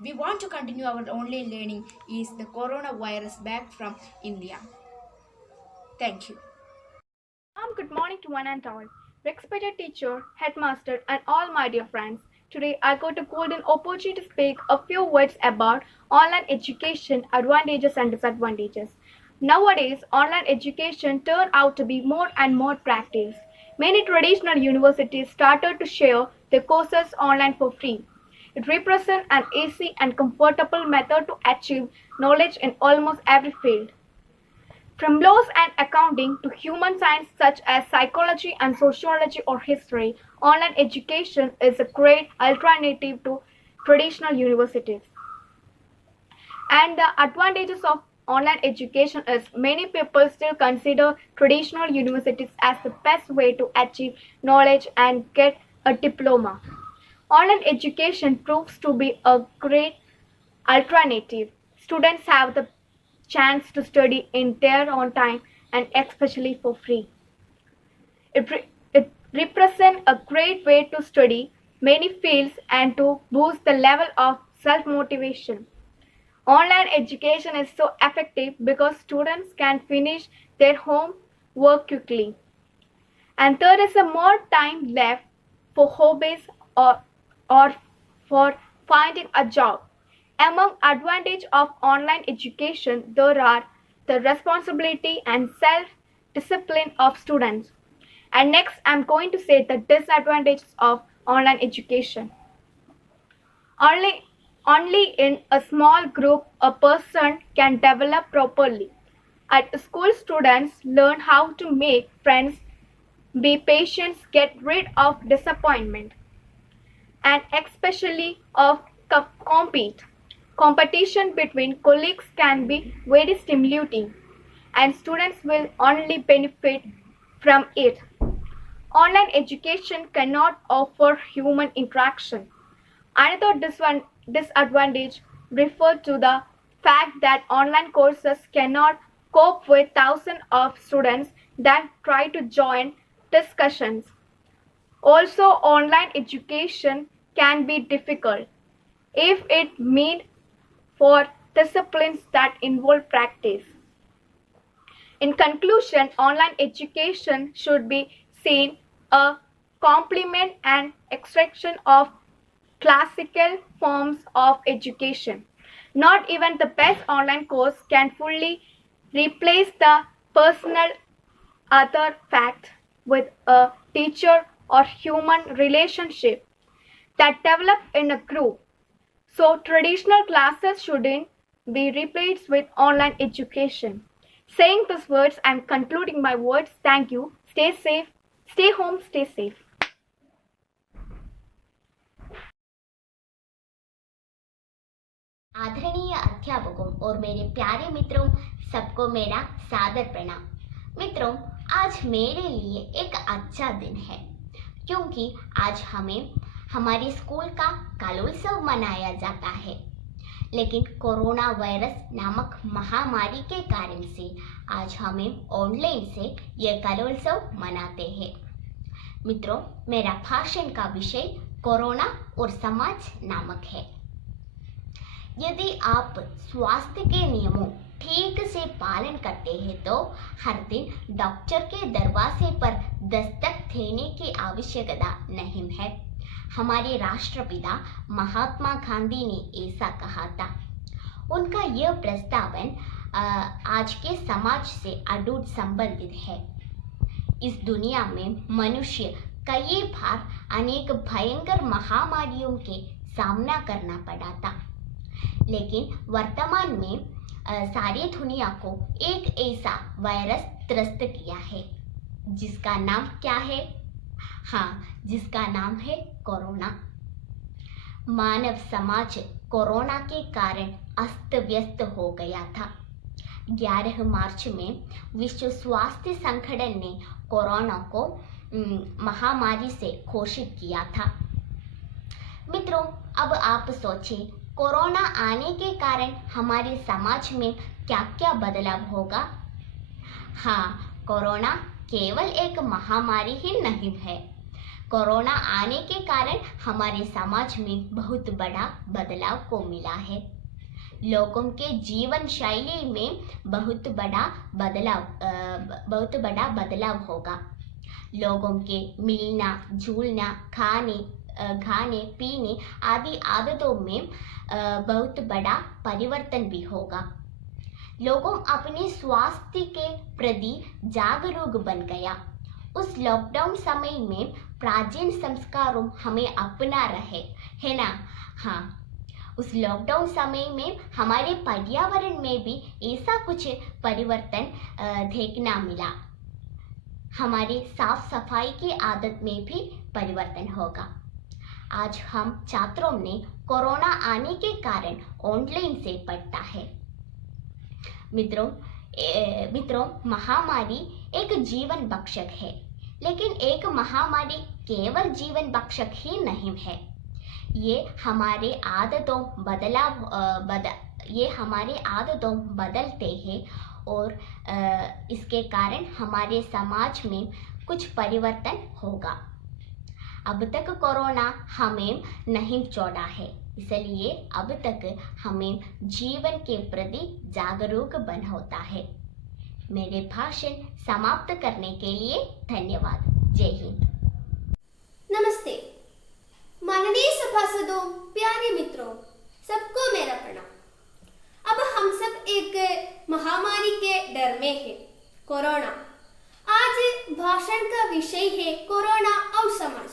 We want to continue our online learning is the coronavirus back from India. Thank you. Good morning to one and all. Respected teacher, headmaster, and all my dear friends. Today I got a golden opportunity to speak a few words about online education advantages and disadvantages. Nowadays, online education turned out to be more and more practiced. Many traditional universities started to share their courses online for free. It represents an easy and comfortable method to achieve knowledge in almost every field. From laws and accounting to human science such as psychology and sociology or history, online education is a great alternative to traditional universities. And the advantages of online education is many people still consider traditional universities as the best way to achieve knowledge and get a diploma. Online education proves to be a great alternative. Students have the chance to study in their own time and especially for free. It represents a great way to study many fields and to boost the level of self-motivation. Online education is so effective because students can finish their homework quickly. And there is a more time left for hobbies or for finding a job. Among advantages of online education, there are the responsibility and self-discipline of students. And next, I'm going to say the disadvantages of online education. Only in a small group a person can develop properly. At school, students learn how to make friends, be patient, get rid of disappointment, and especially of compete. Competition between colleagues can be very stimulating, and students will only benefit from it. Online education cannot offer human interaction. Another disadvantage refers to the fact that online courses cannot cope with thousands of students that try to join discussions. Also, online education can be difficult if it means for disciplines that involve practice. In conclusion, online education should be seen a complement and extraction of classical forms of education. Not even the best online course can fully replace the personal other fact with a teacher or human relationship that develop in a group. So traditional classes shouldn't be replaced with online education. Saying these words, I'm concluding my words. Thank you. Stay safe. Stay home. Stay safe. आदरणीय अध्यापकों और मेरे प्यारे मित्रों, सबको मेरा सादर प्रणाम। मित्रों, आज मेरे लिए एक अच्छा दिन है क्योंकि आज हमें हमारे स्कूल का कलोत्सव मनाया जाता है। लेकिन कोरोना वायरस नामक महामारी के कारण से आज हमें ऑनलाइन से यह कलोत्सव मनाते हैं। मित्रों, मेरा भाषण का विषय कोरोना और समाज नामक है। यदि आप स्वास्थ्य के नियमों ठीक से पालन करते हैं तो हर दिन डॉक्टर के दरवाजे पर दस्तक देने की आवश्यकता नहीं है। हमारे राष्ट्रपिता महात्मा गांधी ने ऐसा कहा था। उनका यह प्रस्तावन आज के समाज से अटूट संबंधित है। इस दुनिया में मनुष्य कई बार अनेक भयंकर महामारियों के सामना करना पड़ा था, लेकिन वर्तमान में सारी दुनिया को एक ऐसा वायरस त्रस्त किया है जिसका नाम क्या है? हाँ, जिसका नाम है कोरोना। मानव समाज कोरोना के कारण अस्त व्यस्त हो गया था। 11 मार्च में विश्व स्वास्थ्य संगठन ने कोरोना को महामारी से घोषित किया था। मित्रों, अब आप सोचें, कोरोना आने के कारण हमारे समाज में क्या क्या बदलाव होगा? हाँ, कोरोना केवल एक महामारी ही नहीं है। कोरोना आने के कारण हमारे समाज में बहुत बड़ा बदलाव को मिला है। लोगों के जीवन शैली में बहुत बड़ा बदलाव होगा। लोगों के मिलना जुलना, खाने पीने आदि आदतों में बहुत बड़ा परिवर्तन भी होगा। लोगों अपने स्वास्थ्य के प्रति जागरूक बन गया। उस लॉकडाउन समय में प्राचीन संस्कारों हमें अपना रहे, है ना? हाँ, उस लॉकडाउन समय में हमारे पर्यावरण में भी ऐसा कुछ परिवर्तन देखना मिला। हमारी साफ सफाई की आदत में भी परिवर्तन होगा। आज हम छात्रों ने कोरोना आने के कारण ऑनलाइन से पढ़ता है। मित्रों, महामारी एक जीवन भक्षक है, लेकिन एक महामारी केवल जीवन भक्षक ही नहीं है। ये हमारे आदतों बदलते हैं और इसके कारण हमारे समाज में कुछ परिवर्तन होगा। अब तक कोरोना हमें नहीं छोड़ा है, इसलिए अब तक हमें जीवन के प्रति जागरूक बन होता है। मेरे भाषण समाप्त करने के लिए धन्यवाद। जय हिंद। नमस्ते माननीय सभासदों, प्यारे मित्रों, सबको मेरा प्रणाम। अब हम सब एक महामारी के डर में हैं, कोरोना। आज भाषण का विषय है कोरोना और समाज।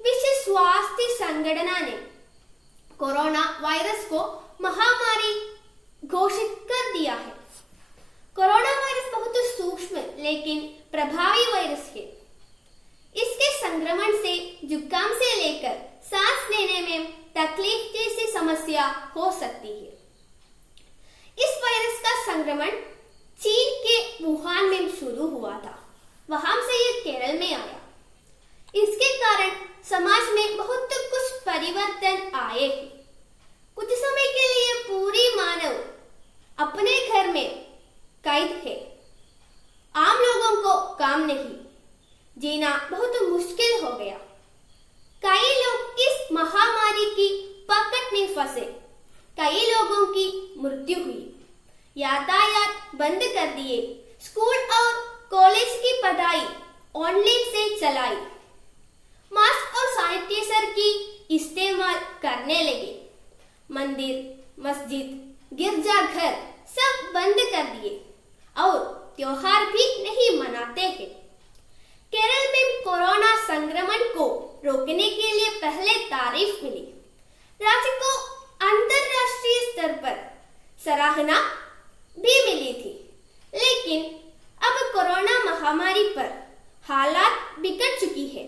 विश्व स्वास्थ्य संगठन ने कोरोना वायरस को महामारी घोषित कर दिया है। कोरोना वायरस बहुत सूक्ष्म लेकिन प्रभावी वायरस है। इसके संक्रमण से जुकाम से लेकर सांस लेने में तकलीफ जैसी समस्या हो सकती है। इस वायरस का संक्रमण चीन के वुहान में शुरू हुआ था, वहां से ये केरल में आया। इसके कारण समाज में बहुत कुछ परिवर्तन आए हैं। कुछ समय के लिए पूरी मानव अपने घर में कैद है। आम लोगों को काम नहीं, जीना बहुत मुश्किल हो गया। कई लोग इस महामारी की पकड़ में फंसे, कई लोगों की मृत्यु हुई। यातायात बंद कर दिए, स्कूल और कॉलेज की पढ़ाई ऑनलाइन से चलाई, मास्क और सैनिटाइजर की इस्तेमाल करने लगे। मंदिर, मस्जिद, गिरजाघर सब बंद कर दिए और त्योहार भी नहीं मनाते हैं। केरल में कोरोना संक्रमण को रोकने के लिए पहले तारीफ मिली। राज्य को अंतर्राष्ट्रीय स्तर पर सराहना भी मिली थी, लेकिन अब कोरोना महामारी पर हालात बिगड़ चुकी है।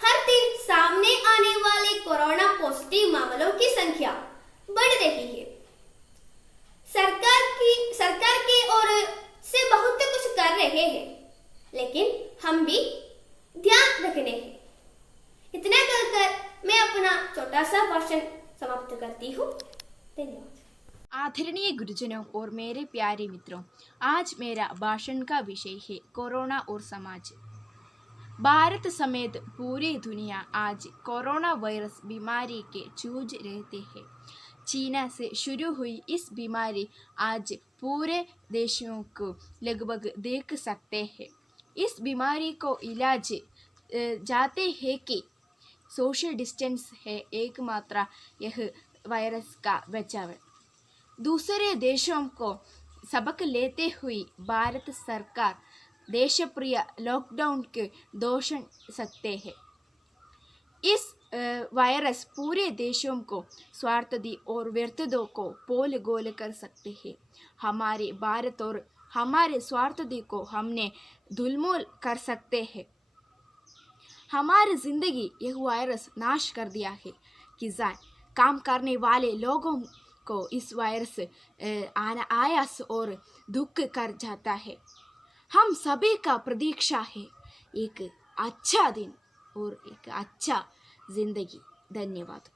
हर दिन सामने आने वाले कोरोना पॉजिटिव मामलों की संख्या बढ़ रही है। सरकार की ओर से बहुत कुछ कर रहे हैं, लेकिन हम भी ध्यान रखने हैं। इतना कहकर मैं अपना छोटा सा भाषण समाप्त करती हूँ। धन्यवाद। आदरणीय गुरुजनों और मेरे प्यारे मित्रों, आज मेरा भाषण का विषय है कोरोना और समाज। भारत समेत पूरी दुनिया आज कोरोना वायरस बीमारी के जूझ रहते हैं। चीना से शुरू हुई इस बीमारी आज पूरे देशों को लगभग देख सकते हैं। इस बीमारी को इलाज जाते हैं कि सोशल डिस्टेंस है एकमात्र यह वायरस का बचाव। दूसरे देशों को सबक लेते हुए भारत सरकार देशप्रिय लॉकडाउन के दोष सकते हैं। इस वायरस पूरे देशों को स्वार्थी और व्यर्थों को पोल गोल कर सकते हैं। हमारे भारत और हमारे स्वार्थी को हमने धूलमूल कर सकते हैं। हमारी जिंदगी यह वायरस नाश कर दिया है। किसान काम करने वाले लोगों को इस वायरस आयास और दुख कर जाता है। हम सभी का प्रतीक्षा है एक अच्छा दिन और एक अच्छा जिंदगी। धन्यवाद।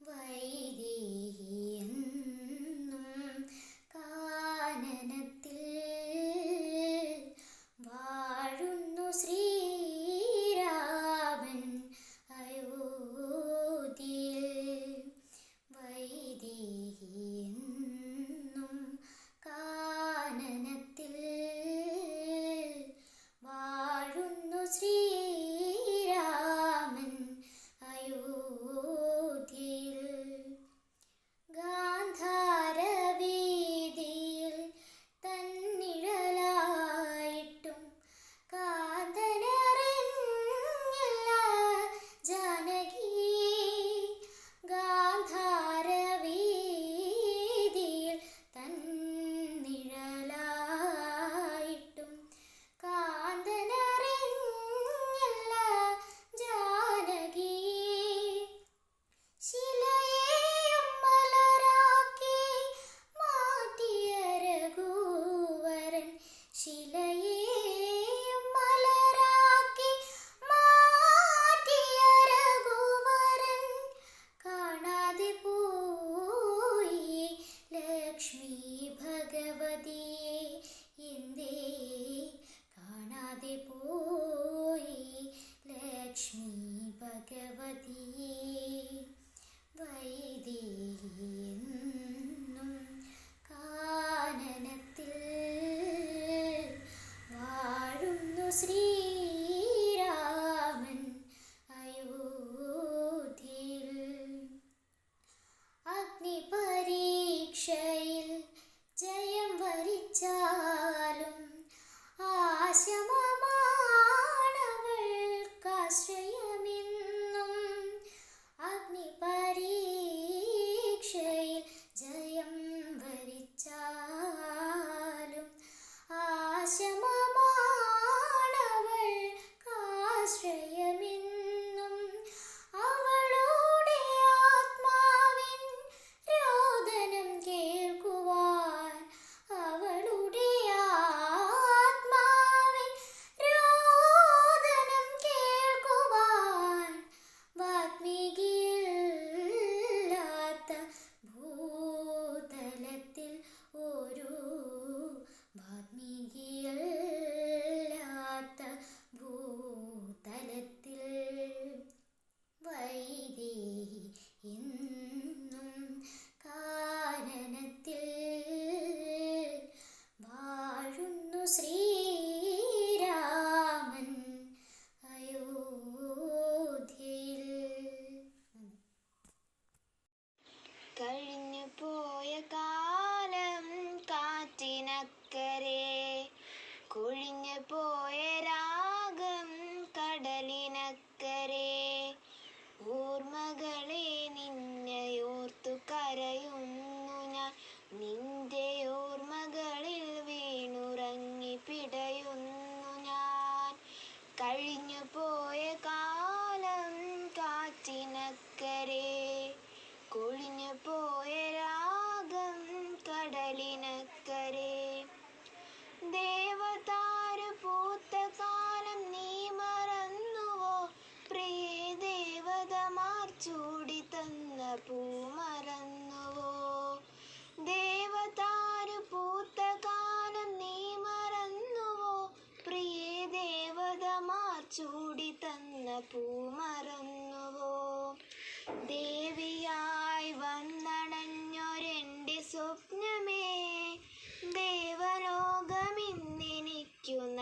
വൈ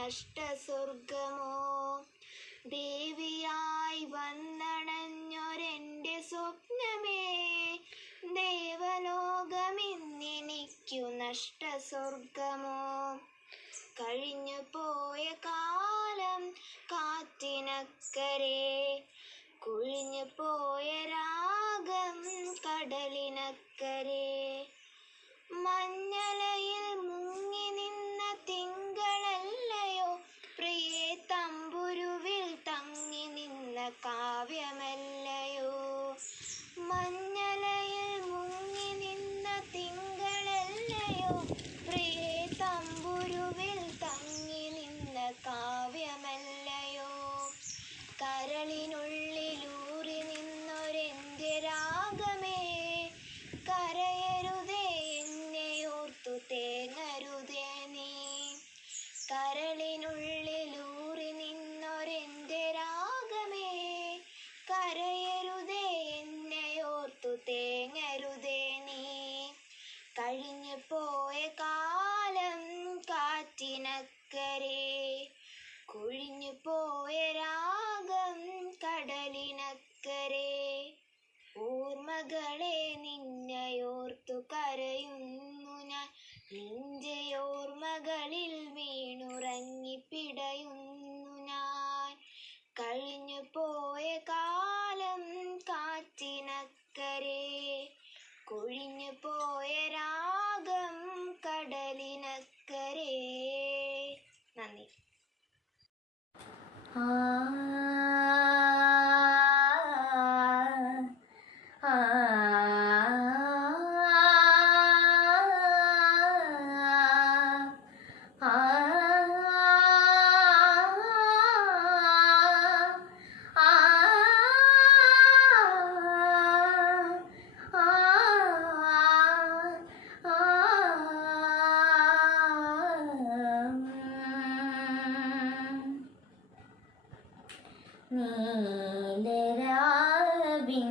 നഷ്ടസ്വർഗമോ? ദേവിയായി വന്നണഞ്ഞൊരെൻ്റെ സ്വപ്നമേ, ദേവലോകമിന്നെനിക്കു നഷ്ടസ്വർഗമോ? കഴിഞ്ഞു പോയ കാലം കാറ്റിനക്കരെ, കുഴിഞ്ഞു പോയ രാഗം കടലിനക്കരെ. മഞ്ഞലയിൽ മുങ്ങി നിന്ന തിങ്കളല്ലയോ പ്രിയേ, തമ്പുരുവിൽ തങ്ങി നിന്ന കാവ്യമല്ലയോ? മഞ്ഞലയിൽ മുങ്ങി നിന്ന തിങ്കളല്ലയോ പ്രിയേ, തമ്പുരുവിൽ തങ്ങി നിന്ന കാവ്യമല്ലയോ? കരളിനുള്ളിലൂറി നിന്നൊരെൻ്റെ രാഗമേ, കരയരുതേ എന്നെയോർത്തു തേങ്ങരുതേ നീ. കരളിനുള്ളിലൂറി നിന്നൊരെൻ്റെ രാഗമേ, കരയരുതേ എന്നെയോർത്തു തേങ്ങരുതേ നീ. കഴിഞ്ഞു പോയ കാലം കാറ്റിനക്കരെ, കുഴിഞ്ഞു പോയ രാഗം കടലിനക്കരെ. ഓർമ്മകളെ നിന്നെയോർത്തു കരയുന്നു ഞാൻ, നെഞ്ചയോർമ്മകളിൽ വീണുറങ്ങിപ്പിടയുന്നു ഞാൻ. കഴിഞ്ഞു പോയ കാലം കാറ്റിനക്കരെ, കൊഴിഞ്ഞു പോയ രാഗം കടലിനക്കരെ. നന്ദി. നീലരാവിൻ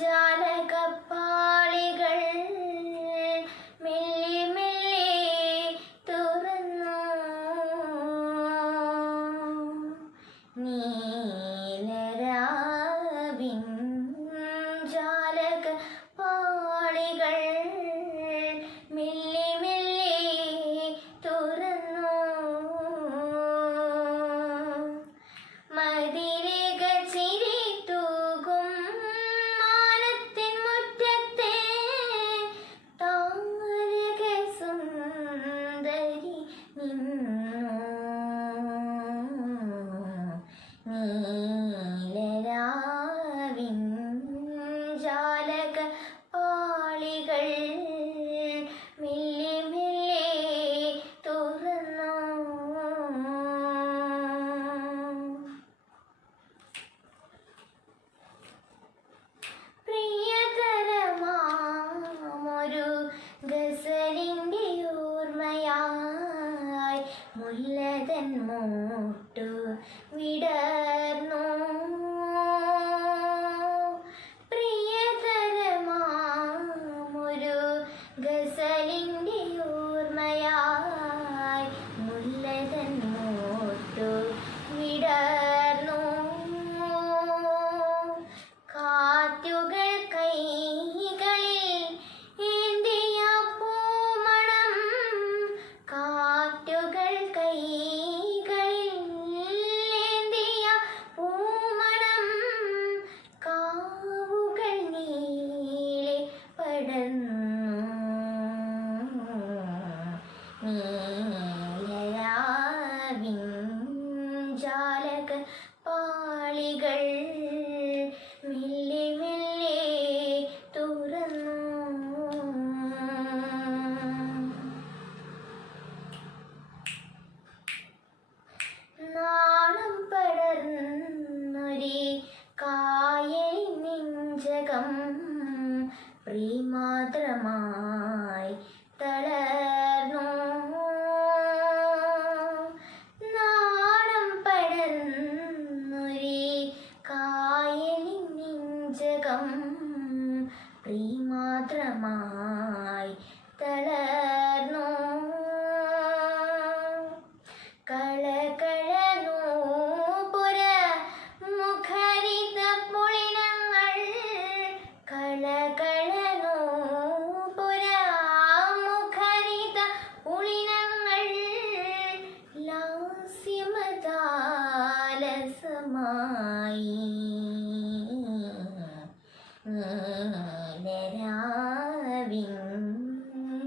ജാലകപ്പാളികൾ മെല്ലെ മെല്ലെ തുറന്നു. നീലരാവിൻ ജാലകപ്പാളികൾ മെല്ലെ മെല്ലെ തുറന്നു. മതിരേക ചിരി തൂകും മാനത്തിൻ മുറ്റത്തെ താരക സുന്ദരി നിന്നു. നീലരാവിൻ ജാലക പാളികൾ മെല്ലെ മെല്ലെ തുറന്നു. പ്രിയതരമാമൊരു ഗസലിൻ്റെ ഓർമ്മയായി മുല്ലതൻ മൂട്ടു വിടർന്നു. പ്രിയതരമാമൊരു ഗസലിൻ്റെ ഓർമ്മയായി മുല്ലതൻ മൂട്ടു വിടർന്നു. കാറ്റുകൾ കൈകളിൽ ഏന്തിയ പൂമണം, കാറ്റുകൾ കൈകളിൽ ഏന്തിയ പൂമണം, കാവുകൾ നീളെ പടർന്നു. നീലരാവിൻ ജാലക പാളികൾ മെല്ലെ മെല്ലെ തുറന്നു. നാണം പടർന്നൊരി കായൽ നെഞ്ചകം പ്രിയമാത്രമായി തളർന്നു. നാണം പടർന്നൊരി കായൽ നെഞ്ചകം പ്രിയമാത്രമായി തളർന്നു.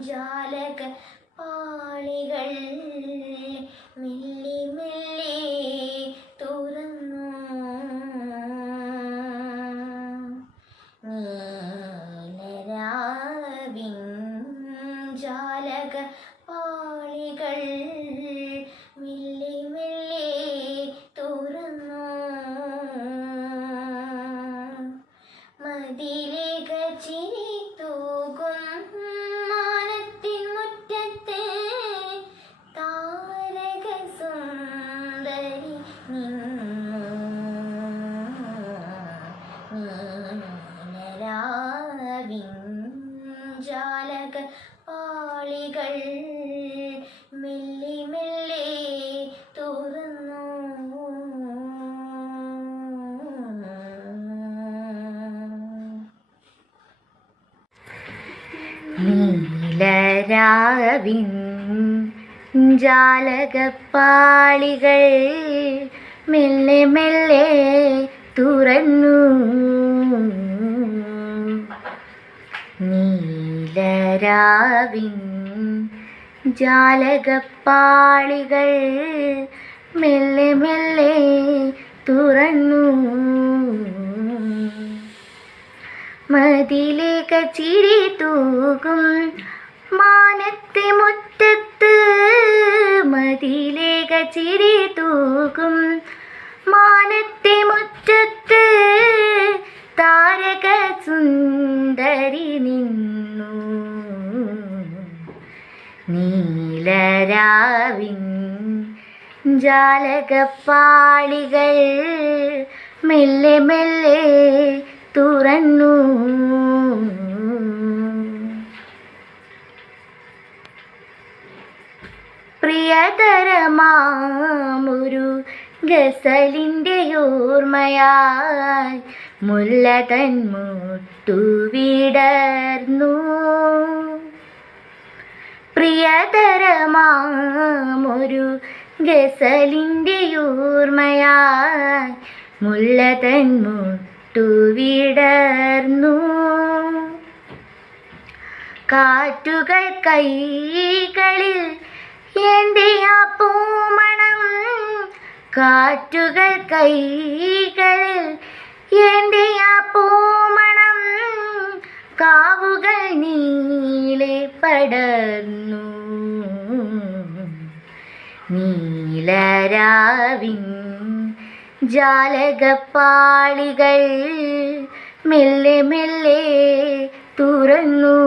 ജാലക പാളികൾ മെല്ലെ മെല്ലെ തുറന്നു. നീലരാവിൻ ജാലക പാളികൾ മെല്ലെ മെല്ലെ തുറന്നു. മതിലേക ചിരി തൂകും മാനത്തിൻ മുറ്റത്ത് താരക സുന്ദരി നിന്നു. നീലരാവിൻ ജാലക പാളികൾ മെല്ലെ മെല്ലെ തുറന്നു. നീലരാവിൻ ജാലകപ്പാളികൾ മെല്ലെ മെല്ലെ തുറന്നു. നീലരാവിൻ ജാലകപ്പാളികൾ മെല്ലെ മെല്ലെ തുറന്നു. മതിലേക ചിരി തൂകും മാനത്തെ മുറ്റത്ത്. മതിലേക ചിരി തൂകും മാനത്തെ മുറ്റത്ത് താരക സുന്ദരി നിന്നു. നീലരാവിൻ ജാലകപ്പാളികൾ മെല്ലെ മെല്ലെ തുറന്നു. പ്രിയതരമാമൊരു ഗസലിൻ്റെ ഓർമ്മയായി മുല്ല തൻ മുട്ടു വിടർന്നു. പ്രിയതരമാമൊരു ഗസലിൻ്റെ ഓർമ്മയായി മുല്ല തൻ മുട്ടു വിടർന്നു. കാറ്റുകൾ കൈകളിൽ ഏന്തിയ പൂമണം. കാറ്റുകൾ കൈകളിൽ ഏന്തിയ പൂമണം. കാവുകൾ നീളെ പടർന്നു. നീലരാവിൻ ജാലകപ്പാളികൾ മെല്ലെ മെല്ലെ തുറന്നു.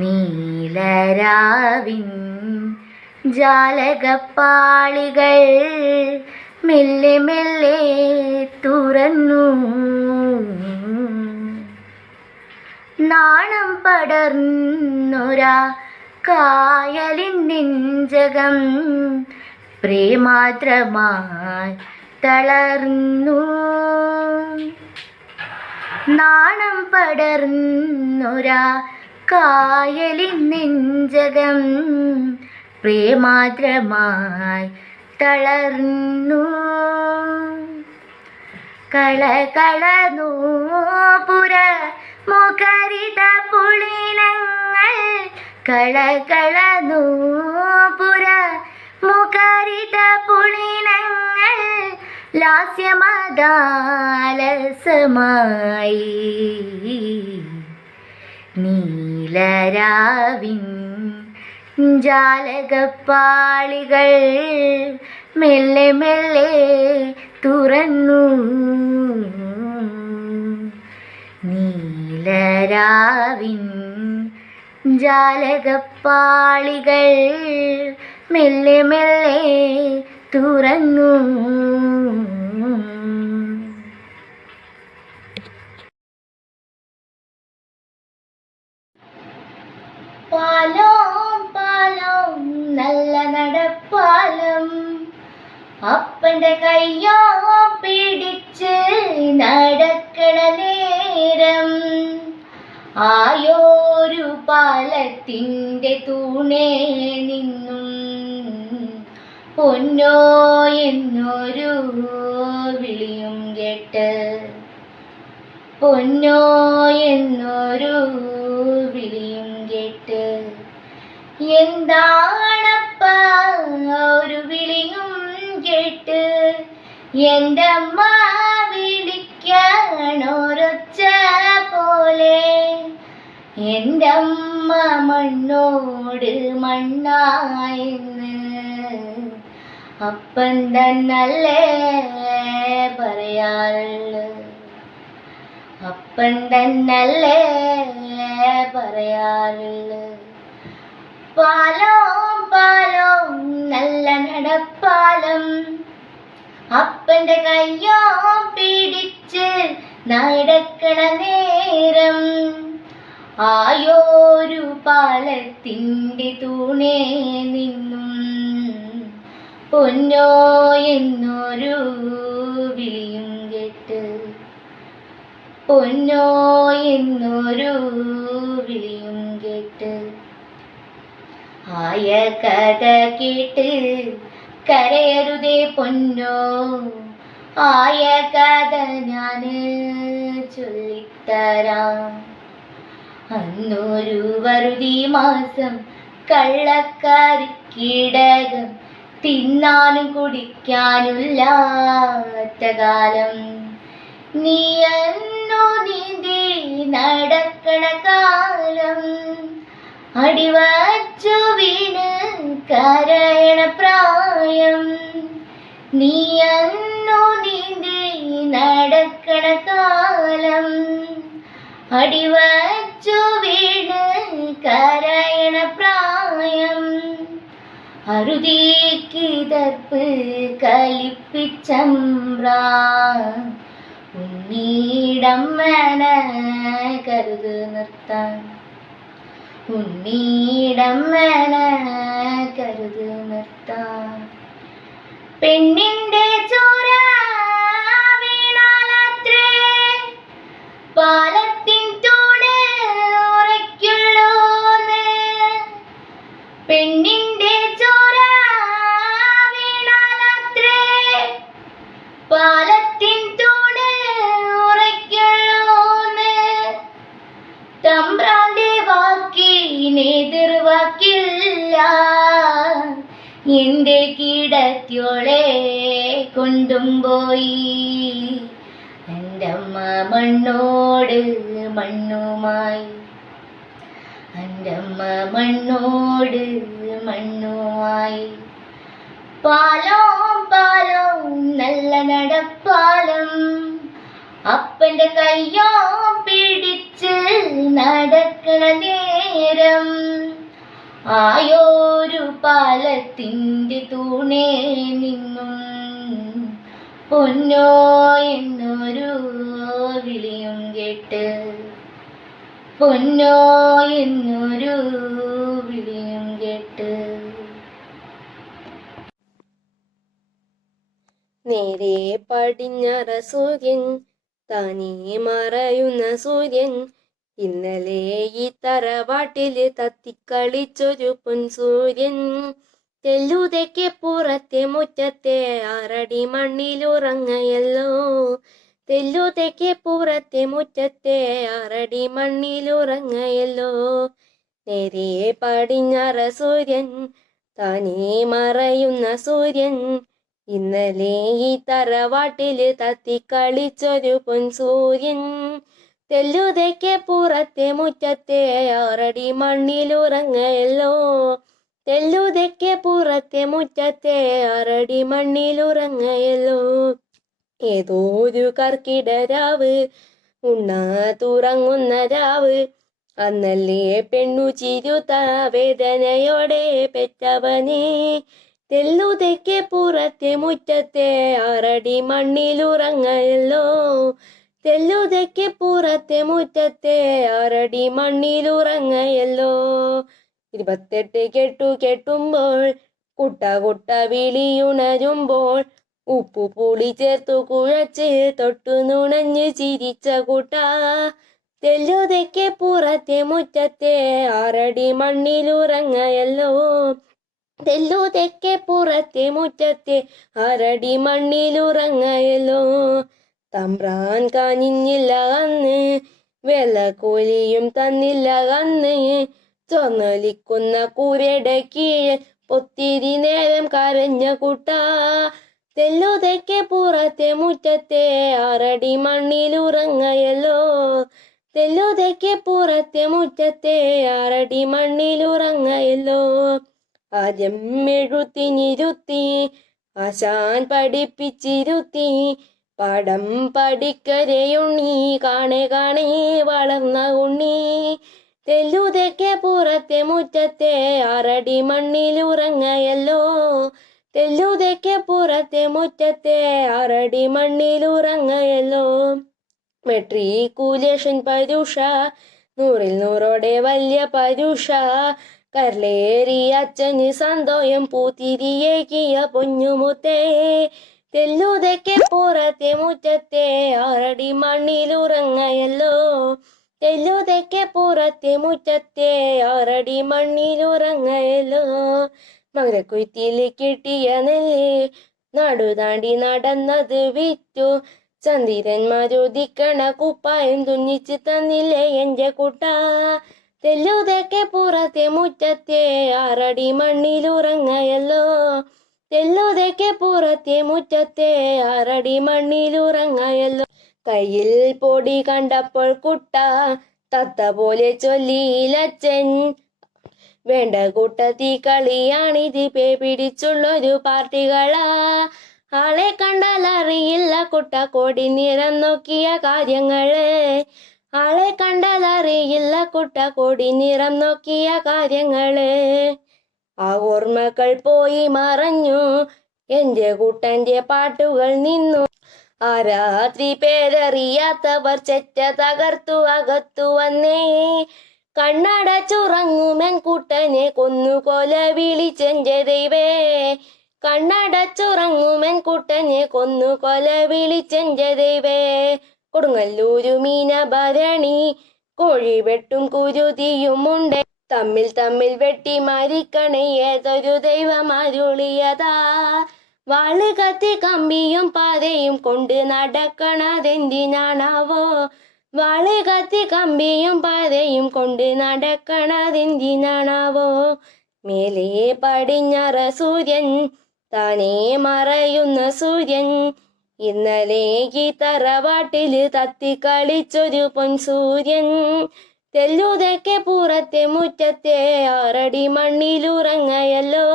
നീലരാവിൻ ജാലകപ്പാളികൾ മെല്ലെ മെല്ലെ തുറന്നു. നാണം പടർന്നൊരാ കായലിൻ നെഞ്ചകം പ്രേമാദ്രമായി തളർന്നു. നാണം പടർന്നൊരാ കായലിൻ നെഞ്ചകം പ്രേമാദ്രമായി തളർന്നു. കളകളനൂപുര മുഖരിത പുളിനങ്ങൾ. കളകളനൂപുര മുഖരിത പുളിനങ്ങൾ ലാസ്യമദാലസമായി. നീലരാവിൻ ജാലകപ്പാളികൾ മെല്ലെ മെല്ലെ തുറന്നു. നീലരാവിൻ ജാലകപ്പാളികൾ മെല്ലെ മെല്ലെ തുറന്നു. പാലം പാലം നല്ല നടപ്പാലം. അപ്പന്റെ കയ്യോ പിടിച്ച് നടക്കണ നേരം ആയോരു പാലത്തിൻ്റെ തൂണേ നിന്നും പൊന്നോ എന്നൊരു വിളിയും കേട്ട് പൊന്നോ എന്നൊരു വിളിയും കേട്ട്. എന്താണപ്പ ഒരു വിളിയും കേട്ട്, എൻ്റെ അമ്മ വിളിക്കണൊരൊച്ച പോലെ. എൻ്റെ അമ്മ മണ്ണോട് മണ്ണായെന്ന് അപ്പൻ തന്നല്ലേ പറയാറുള്ളു, അപ്പൻ തന്നല്ലേ പറയാറുള്ളു. പാലം പാലം നല്ല നടപ്പാലം, അപ്പൻ്റെ കയ്യോ പിടിച്ച് നടക്കണ നേരം. ആയോരു പാലത്തിൻ്റെ തൂണേ നിന്നും പൊന്നോ എന്നൊരു വിളിയും കേട്ട്, പൊന്നോ എന്നൊരു വിളിയും കേട്ട്. ആയ കഥ കേട്ട് കരയരുതേ പൊന്നോ, ആയ കഥ ഞാന് ചൊല്ലിത്തരാം. അന്നൊരു വറുതി മാസം കള്ളക്കാരിക്കിടകം, തിന്നാനും കുടിക്കാനുമില്ലാത്ത കാലം. നീ എന്നോ നീന്തി നടക്കണ കാലം, അടിവച്ചു വീണ് കരയണ പ്രായം. നീ എന്നോ നീന്തി നടക്കണ കാലം, അടിവച്ചു വീണ് കരയണ പ്രായം. അറുതിക്കിതപ്പ് കലിപ്പിച്ചമ്പ്ര, ഉണ്ണീടമ്മന കരുത് നിർത്താൻ, ഉണ്ണീടമ്മന കരുത് നിർത്താൻ. പെണ്ണിൻ്റെ ചോര വീണാലത്രേ പാലത്തിൻ തൂണ് ഉറയ്ക്കുള്ളൂന്ന്. പെണ്ണിൻ്റെ ചോര വീണാലത്രേ പാലത്തിൻ തൂണ് ഉറയ്ക്കുള്ളൂന്ന്. തമ്പ്രാന്റെ വാക്കിനെതിർവാക്കില്ല, എൻ്റെ കിടത്തിയോളെ കൊണ്ടും പോയി. എൻ്റെ അമ്മ മണ്ണോട് മണ്ണുമായി, എൻ്റെ അമ്മ മണ്ണോട് മണ്ണുമായി. പാലം പാലം നല്ല നടപ്പാലം, അപ്പൻ്റെ കയ്യോ പിടിച്ച് നടക്കണ നേരം. ആയോരു പാലത്തിൻ്റെ തൂണേ നിന്നും പൊന്നോ എന്നൊരു വിളിയും കേട്ട്, പൊന്നോ എന്നൊരു വിളിയും കേട്ട്. നേരെ പടിഞ്ഞാറ സൂര്യൻ, താനേ മറയുന്ന സൂര്യൻ. ഇന്നലെ ഈ തറവാട്ടില് തത്തിക്കളിച്ചൊരു പൊൻസൂര്യൻ. തെല്ലുതെക്കെ പുറത്തെ മുറ്റത്തെ 6 അടി മണ്ണിലുറങ്ങയല്ലോ, തെല്ലുതെക്കെ പുറത്തെ മുറ്റത്തെ 6 അടി മണ്ണിലുറങ്ങയല്ലോ. നേരെ പടിഞ്ഞാറ സൂര്യൻ, താനേ മറയുന്ന സൂര്യൻ. ഇന്നലെ ഈ തറവാട്ടില് തത്തിക്കളിച്ചൊരു പൊൻസൂര്യൻ. തെല്ലുതെക്കെ പുറത്തെ മുറ്റത്തെ 6 അടി മണ്ണിലുറങ്ങയല്ലോ, തെല്ലുതെക്കെ പുറത്തെ മുറ്റത്തെ 6 അടി മണ്ണിലുറങ്ങയല്ലോ. ഏതോ ഒരു കർക്കിടരാവ്, ഉണ്ണാതുറങ്ങുന്ന രാവ്. അന്നല്ലേ പെണ്ണു ചിരുത വേദനയോടെ പെറ്റവനെ. തെല്ലുതെക്കെ പുറത്തെ മുറ്റത്തെ 6 അടി മണ്ണിലുറങ്ങയല്ലോ, തെല്ലുതെക്കെ പുറത്തെ മുറ്റത്തെ 6 അടി മണ്ണിലുറങ്ങയല്ലോ. 28 കെട്ടു കെട്ടുമ്പോൾ കുട്ട കുട്ട വിളിയുണരുമ്പോൾ, ഉപ്പു പുളി ചേർത്തു കുഴച്ച് തൊട്ടു നുണഞ്ഞ് ചിരിച്ച കൂട്ട. തെല്ലുതെക്കെ പുറത്തെ മുറ്റത്തെ 6 അടി മണ്ണിലുറങ്ങയല്ലോ, തെല്ലുതെക്കെ പുറത്തെ മുറ്റത്തെ 6 അടി മണ്ണിലുറങ്ങയല്ലോ. തമ്പ്രാൻ കാഞ്ഞില്ല അന്ന്, വെള്ളക്കൂലിയും തന്നില്ല അന്ന്. ചൊന്നലിക്കുന്ന കൂരയുടെ കീഴിൽ പൊത്തിരി നേരം കരഞ്ഞ കുട്ട. തെല്ലുതെക്കെ പുറത്തെ മുറ്റത്തെ 6 മണ്ണിലുറങ്ങയല്ലോ. തെല്ലുതെക്കെ പുറത്തെ മുറ്റത്തെ 6 മണ്ണിലുറങ്ങയല്ലോ. ആദ്യം എഴുത്തിനിരുത്തി, ആശാൻ പഠിപ്പിച്ചിരുത്തി. പാഠം പഠിക്കരയുണ്ണി, കാണെ കാണെ വളർന്ന ഉണ്ണി. തെല്ലുതെക്കെ പുറത്തെ മുറ്റത്തെ 6 മണ്ണിലുറങ്ങയല്ലോ. തെല്ലുതെക്കെ പുറത്തെ മുറ്റത്തെ 6 മണ്ണിലുറങ്ങയല്ലോ. മെട്രിക്കുലേഷൻ പരുഷ, 100ൽ 100ഓടെ വലിയ പരുഷ. കരളേറി അച്ഛന് സന്തോഷം, പൂത്തിരിയേക്കിയ പൊന്നുമുത്തേ. തെല്ലുതെക്കെ പുറത്തെ മുറ്റത്തെ 6 മണ്ണിലുറങ്ങയല്ലോ. തെല്ലുതെക്കെ പുറത്തെ മുറ്റത്തെ 6 മണ്ണിലുറങ്ങയല്ലോ. മകരക്കൊയ്ത്തിൽ കിട്ടിയ നെല്ല്, നാടുതാണ്ടി നടന്നത് വിറ്റു. ചന്ദിരന്മാരുദിക്കണ കുപ്പായം തുന്നിച്ച് തന്നില്ലേ എന്റെ കുട്ട. തെല്ലുതെക്കെ പുറത്തെ മുറ്റത്തെ 6 മണ്ണിലുറങ്ങയല്ലോ. തെല്ലുതെക്കെ പുറത്തെ മുറ്റത്തെ 6 മണ്ണിലുറങ്ങയല്ലോ. കയ്യിൽ പൊടി കണ്ടപ്പോൾ കുട്ട, തത്ത പോലെ ചൊല്ലിയിലച്ചൻ. വേണ്ട കൂട്ടത്തി കളിയാണിത്, പേ പിടിച്ചുള്ളൊരു പാർട്ടികളാ. ആളെ കണ്ടാൽ അറിയില്ല കുട്ട, കോടി നിറം നോക്കിയ കാര്യങ്ങള്. ആളെ കണ്ടാൽ അറിയില്ല കുട്ട, കോടി നിറം നോക്കിയ കാര്യങ്ങള്. ആ ഓർമ്മകൾ പോയി മറഞ്ഞു, എന്റെ കൂട്ടന്റെ പാട്ടുകൾ നിന്നു. ആ രാത്രി പേരറിയാത്തവർ ചെറ്റ തകർത്തു അകത്തു വന്നേ. കണ്ണടച്ചുറങ്ങുമെൻ കൂട്ടനെ കൊന്നുകൊല വിളിച്ചെന്റെ ദൈവേ. കണ്ണടച്ചുറങ്ങുമെൻ കൂട്ടനെ കൊന്നുകൊല വിളിച്ചെന്റെ ദൈവേ. കൊടുങ്ങല്ലൂരു മീനഭരണി, കോഴി വെട്ടും കുരുതിയുമുണ്ട്. തമ്മിൽ തമ്മിൽ വെട്ടി മരിക്കണേ, ഏതൊരു ദൈവമരുളിയതാ. വാള് കത്തി കമ്പിയും പാതയും കൊണ്ട് നടക്കണതെന്തിനാണാവോ. വാള് കത്തി കമ്പിയും പാതയും കൊണ്ട് നടക്കണതെന്തിനാണാവോ. മേലെ പടിഞ്ഞാറ സൂര്യൻ, താനേ മറയുന്ന സൂര്യൻ. ഇന്നലെ ഈ തറവാട്ടില് തത്തിക്കളിച്ചൊരു പൊൻസൂര്യൻ. തെല്ലുതെക്കെ പുറത്തെ മുറ്റത്തെ 6 മണ്ണിലുറങ്ങയല്ലോ.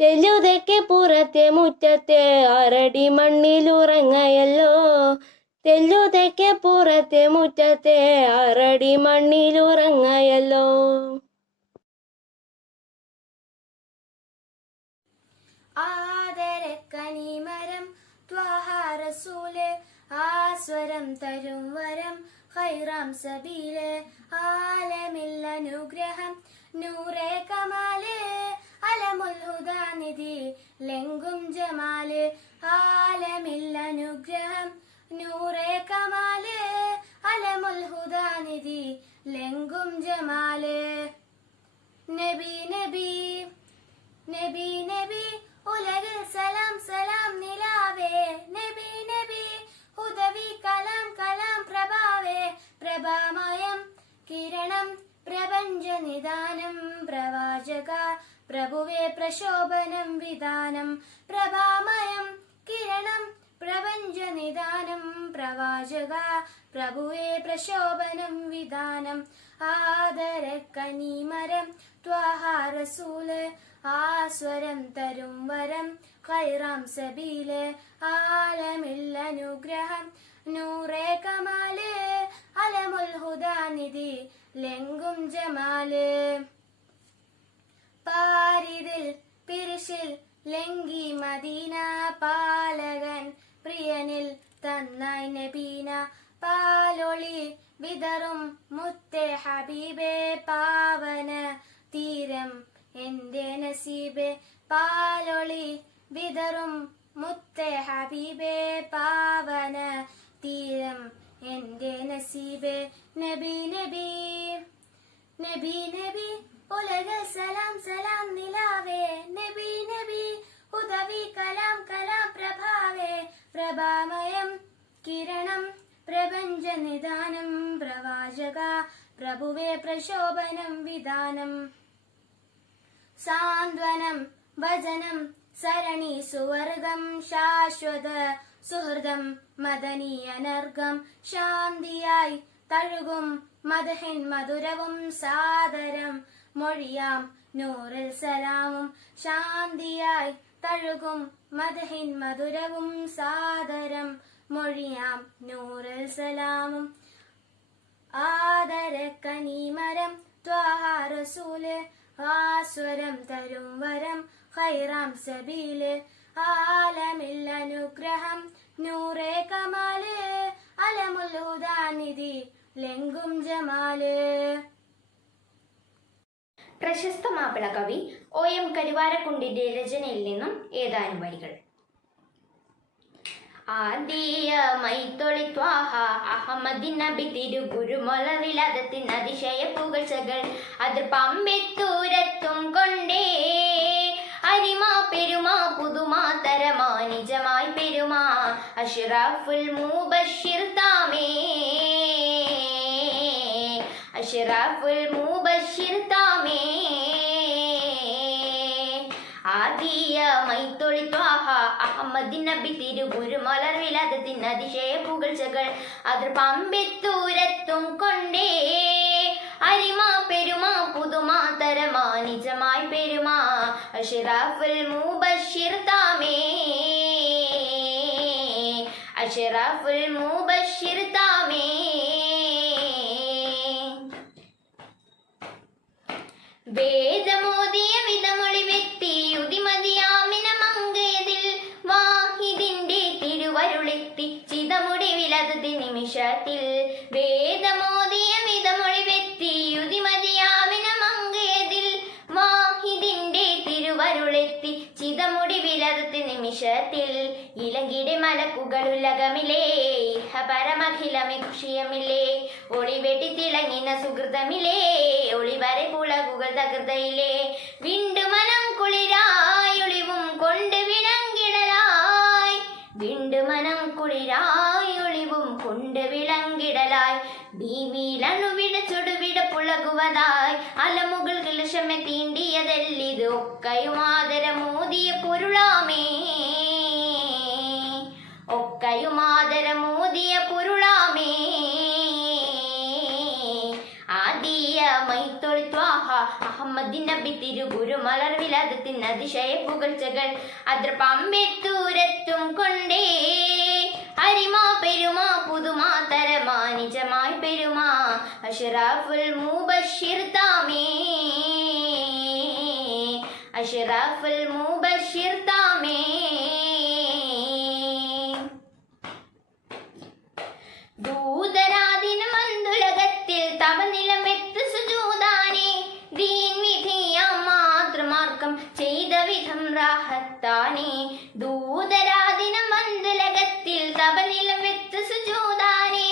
തെല്ലുതെക്കെ പുറത്തെ മുറ്റത്തെ 6 മണ്ണിലുറങ്ങയല്ലോ. തെല്ലുതെക്കെ പുറത്തെ മുറ്റത്തെ 6 മണ്ണിലുറങ്ങയല്ലോ. ആദരക്കനിമരം ത്വാഹ റസൂല്, ആസ്വരം തരും വരം ഖൈറാം സബീല്. ആലമിൽ അനുഗ്രഹം നൂറേ കമാല്, അലമുൽ ഹുദാനിധി ലെങ്കും ജമാല്. ആലമിൽ അനുഗ്രഹം നൂറേ കമാല്, അലമുൽ ഹുദാനിധി ലെങ്കും ജമാല്. നബി നബി നബി നബി ഉലകിൽ സലാം സലാം നിലാവേ. നബി നബി ഹുദവി കലാം കലാം പ്രഭാവേ. പ്രഭാമയം കിരണം പ്രപഞ്ച നിദാനം, പ്രവാചക പ്രഭുവേ പ്രശോഭനം വിധാനം. പ്രഭാമയം കിരണം പ്രപഞ്ച നിദാനം, പ്രവാചക പ്രഭുവേ പ്രശോഭനം വിധാനം. ആദരക്കനിമരം ത്വാഹ റസൂല്, ആസ്വരം തരും വരം ഖൈറാം സബീല്. ആലമിൽ അനുഗ്രഹം നൂറേ കമാല്, അലമുൽ ഹുദാനിധി ലെങ്കും ജമാല്. പാരിതിൽ പിരിശിൽ ലങ്കി മദീന, പാലകൻ പ്രിയനിൽ തന്നായി നബീന. പാലൊളി വിതറും മുത്തേ ഹബീബേ, പാവന തീരം എന്റെ നസീബേ. പാലൊളി വിതറും മുത്തേ ഹബീബേ, പാവന തീരം എന്റെ നസീബേ. നബി നബി നബി നബി ഉലകിൽ സലാം സലാം നിലാവേ. നബി നബി ഹുദവി കലാം കലാം പ്രഭാവേ. പ്രഭാമയം കിരണം പ്രപഞ്ചനിദാനം പ്രവാചക പ്രഭുവേ പ്രശോഭനം വിധാനം സാന്ത്വനം ഭജനം സരണി സുവർഗം ശാശ്വത സുഹൃദം മദനീയനർഗം ശാന്തിയായി തഴുകും മദഹിൻ മധുരവും സാദരം മൊഴിയാം നൂറിൽ സലാമും ശാന്തിയായി തഴുകും മദഹിൻ മധുരവും സാദരം മൊഴിയാം നൂറിൽ സലാമും ആദര കനിമരം ത്വാഹ റസൂല് ആസ്വരം തരും വരം ഖൈറാം സബീല് ആലമിൽ അനുഗ്രഹം നൂറേ കമാല് അലമുൽ ഹുദാനിധി ലെങ്കും ജമാല്. പ്രശസ്ത മാപ്പിള കവി OM കരുവാരക്കുണ്ടിന്റെ രചനയിൽ നിന്നും ഏതാനും വരികൾ. ആദ്യമൈത്തൊളിത്വാഹ അഹമ്മദി നബി തിരുഗുരുമൊളവിലതത്തിൻ അതിശയ പുകഴ്ചകൾ അത് പമ്പെത്തൂരത്തും കൊണ്ടേ അരിമാ പെരുമാ പുതുമാ തരമാ നിജമായി പെരുമാ അഷ്റഫുൽ മുബശ്ശിർ താമേ അഷ്റഫുൽ മുബശ്ശിർ താമേ ആദിയമൈത്തൊളി ത്വാഹ അഹമ്മദി നബി തിരുഗുരുമലർവിലതത്തിൻ അതിശയ പുകഴ്ചകൾ അത് പമ്പെത്തൂരത്തും കൊണ്ടേ അരിമാ പെരുമാ പുതുമാ തരമാ നിജമായി പെരുമാ അഷ്റഫുൽ മുബശ്ശിർ താമേ അഷ്റഫുൽ മുബശ്ശിർ താമേ വേദമോദിയ വിധമൊളി വ്യക്തി ഉദിമതിയാമിന മങ്കയതിൽ വാഹിദിന്റെ തിരുവരുളെത്തി ചിതമുടി വിലതത്തി നിമിഷത്തിൽ വേദമോദിയ വിധമൊളി വ്യക്തി ഉദിമതിയാമിന മങ്കയതിൽ വാഹിദിന്റെ തിരുവരുളെത്തി ചിതമുടി വിലതത്തി നിമിഷത്തിൽ ഇലങ്കിടെ മലക്കുകളുലകമില്ലേ പരമഖിലമി ഖുഷിയമില്ലേ ഒളിവെട്ടി തിളങ്ങിന സുഹൃതമില്ലേ ഒളിവരെ പുളകുകൾ തകൃതയില്ലേ വിണ്ടുമനം കുളിരായി ഒളിവും കൊണ്ട് വിളങ്കിടലായി വിണ്ടുമനം കുളിരായി ഒളിവും കൊണ്ട് വിളങ്കിടലായി ഭീമിയിലണുവിട ചുടുവിട പുളകുവതായി അലമുകൾ കിളശമ തീണ്ടിയതെല്ലിത് ഒക്കയും ആദരമോദിയ പൊരുളാമേ ഒക്കയും ആദരമോദിയ പൊരുളാമേ ആദിയമൈത്തൊളി ത്വാഹ അഹമ്മദി നബി തിരുഗുരുമലർവിലതത്തിൻ അതിശയ പുകഴ്ചകൾ അത് പമ്പെത്തൂരത്തും കൊണ്ടേ അരിമാ പെരുമാ പുതുമാ തരമാ നിജമായി പെരുമാ അഷ്റഫുൽ മുബശ്ശിർ താമേ അഷ്റഫുൽ മുബശ്ശിർ താമേ ദൂതരാദിന മന്ദുലകത്തിൽ തവനിലമെത്ത് സുജൂദാനെ ദീൻ വിധിയാ മാതൃമാർക്കം ചെയ്ത വിധം റാഹത്താനെ ദൂതരാദിന മന്ദുലകത്തിൽ തവനിലമെത്ത് സുജൂദാനെ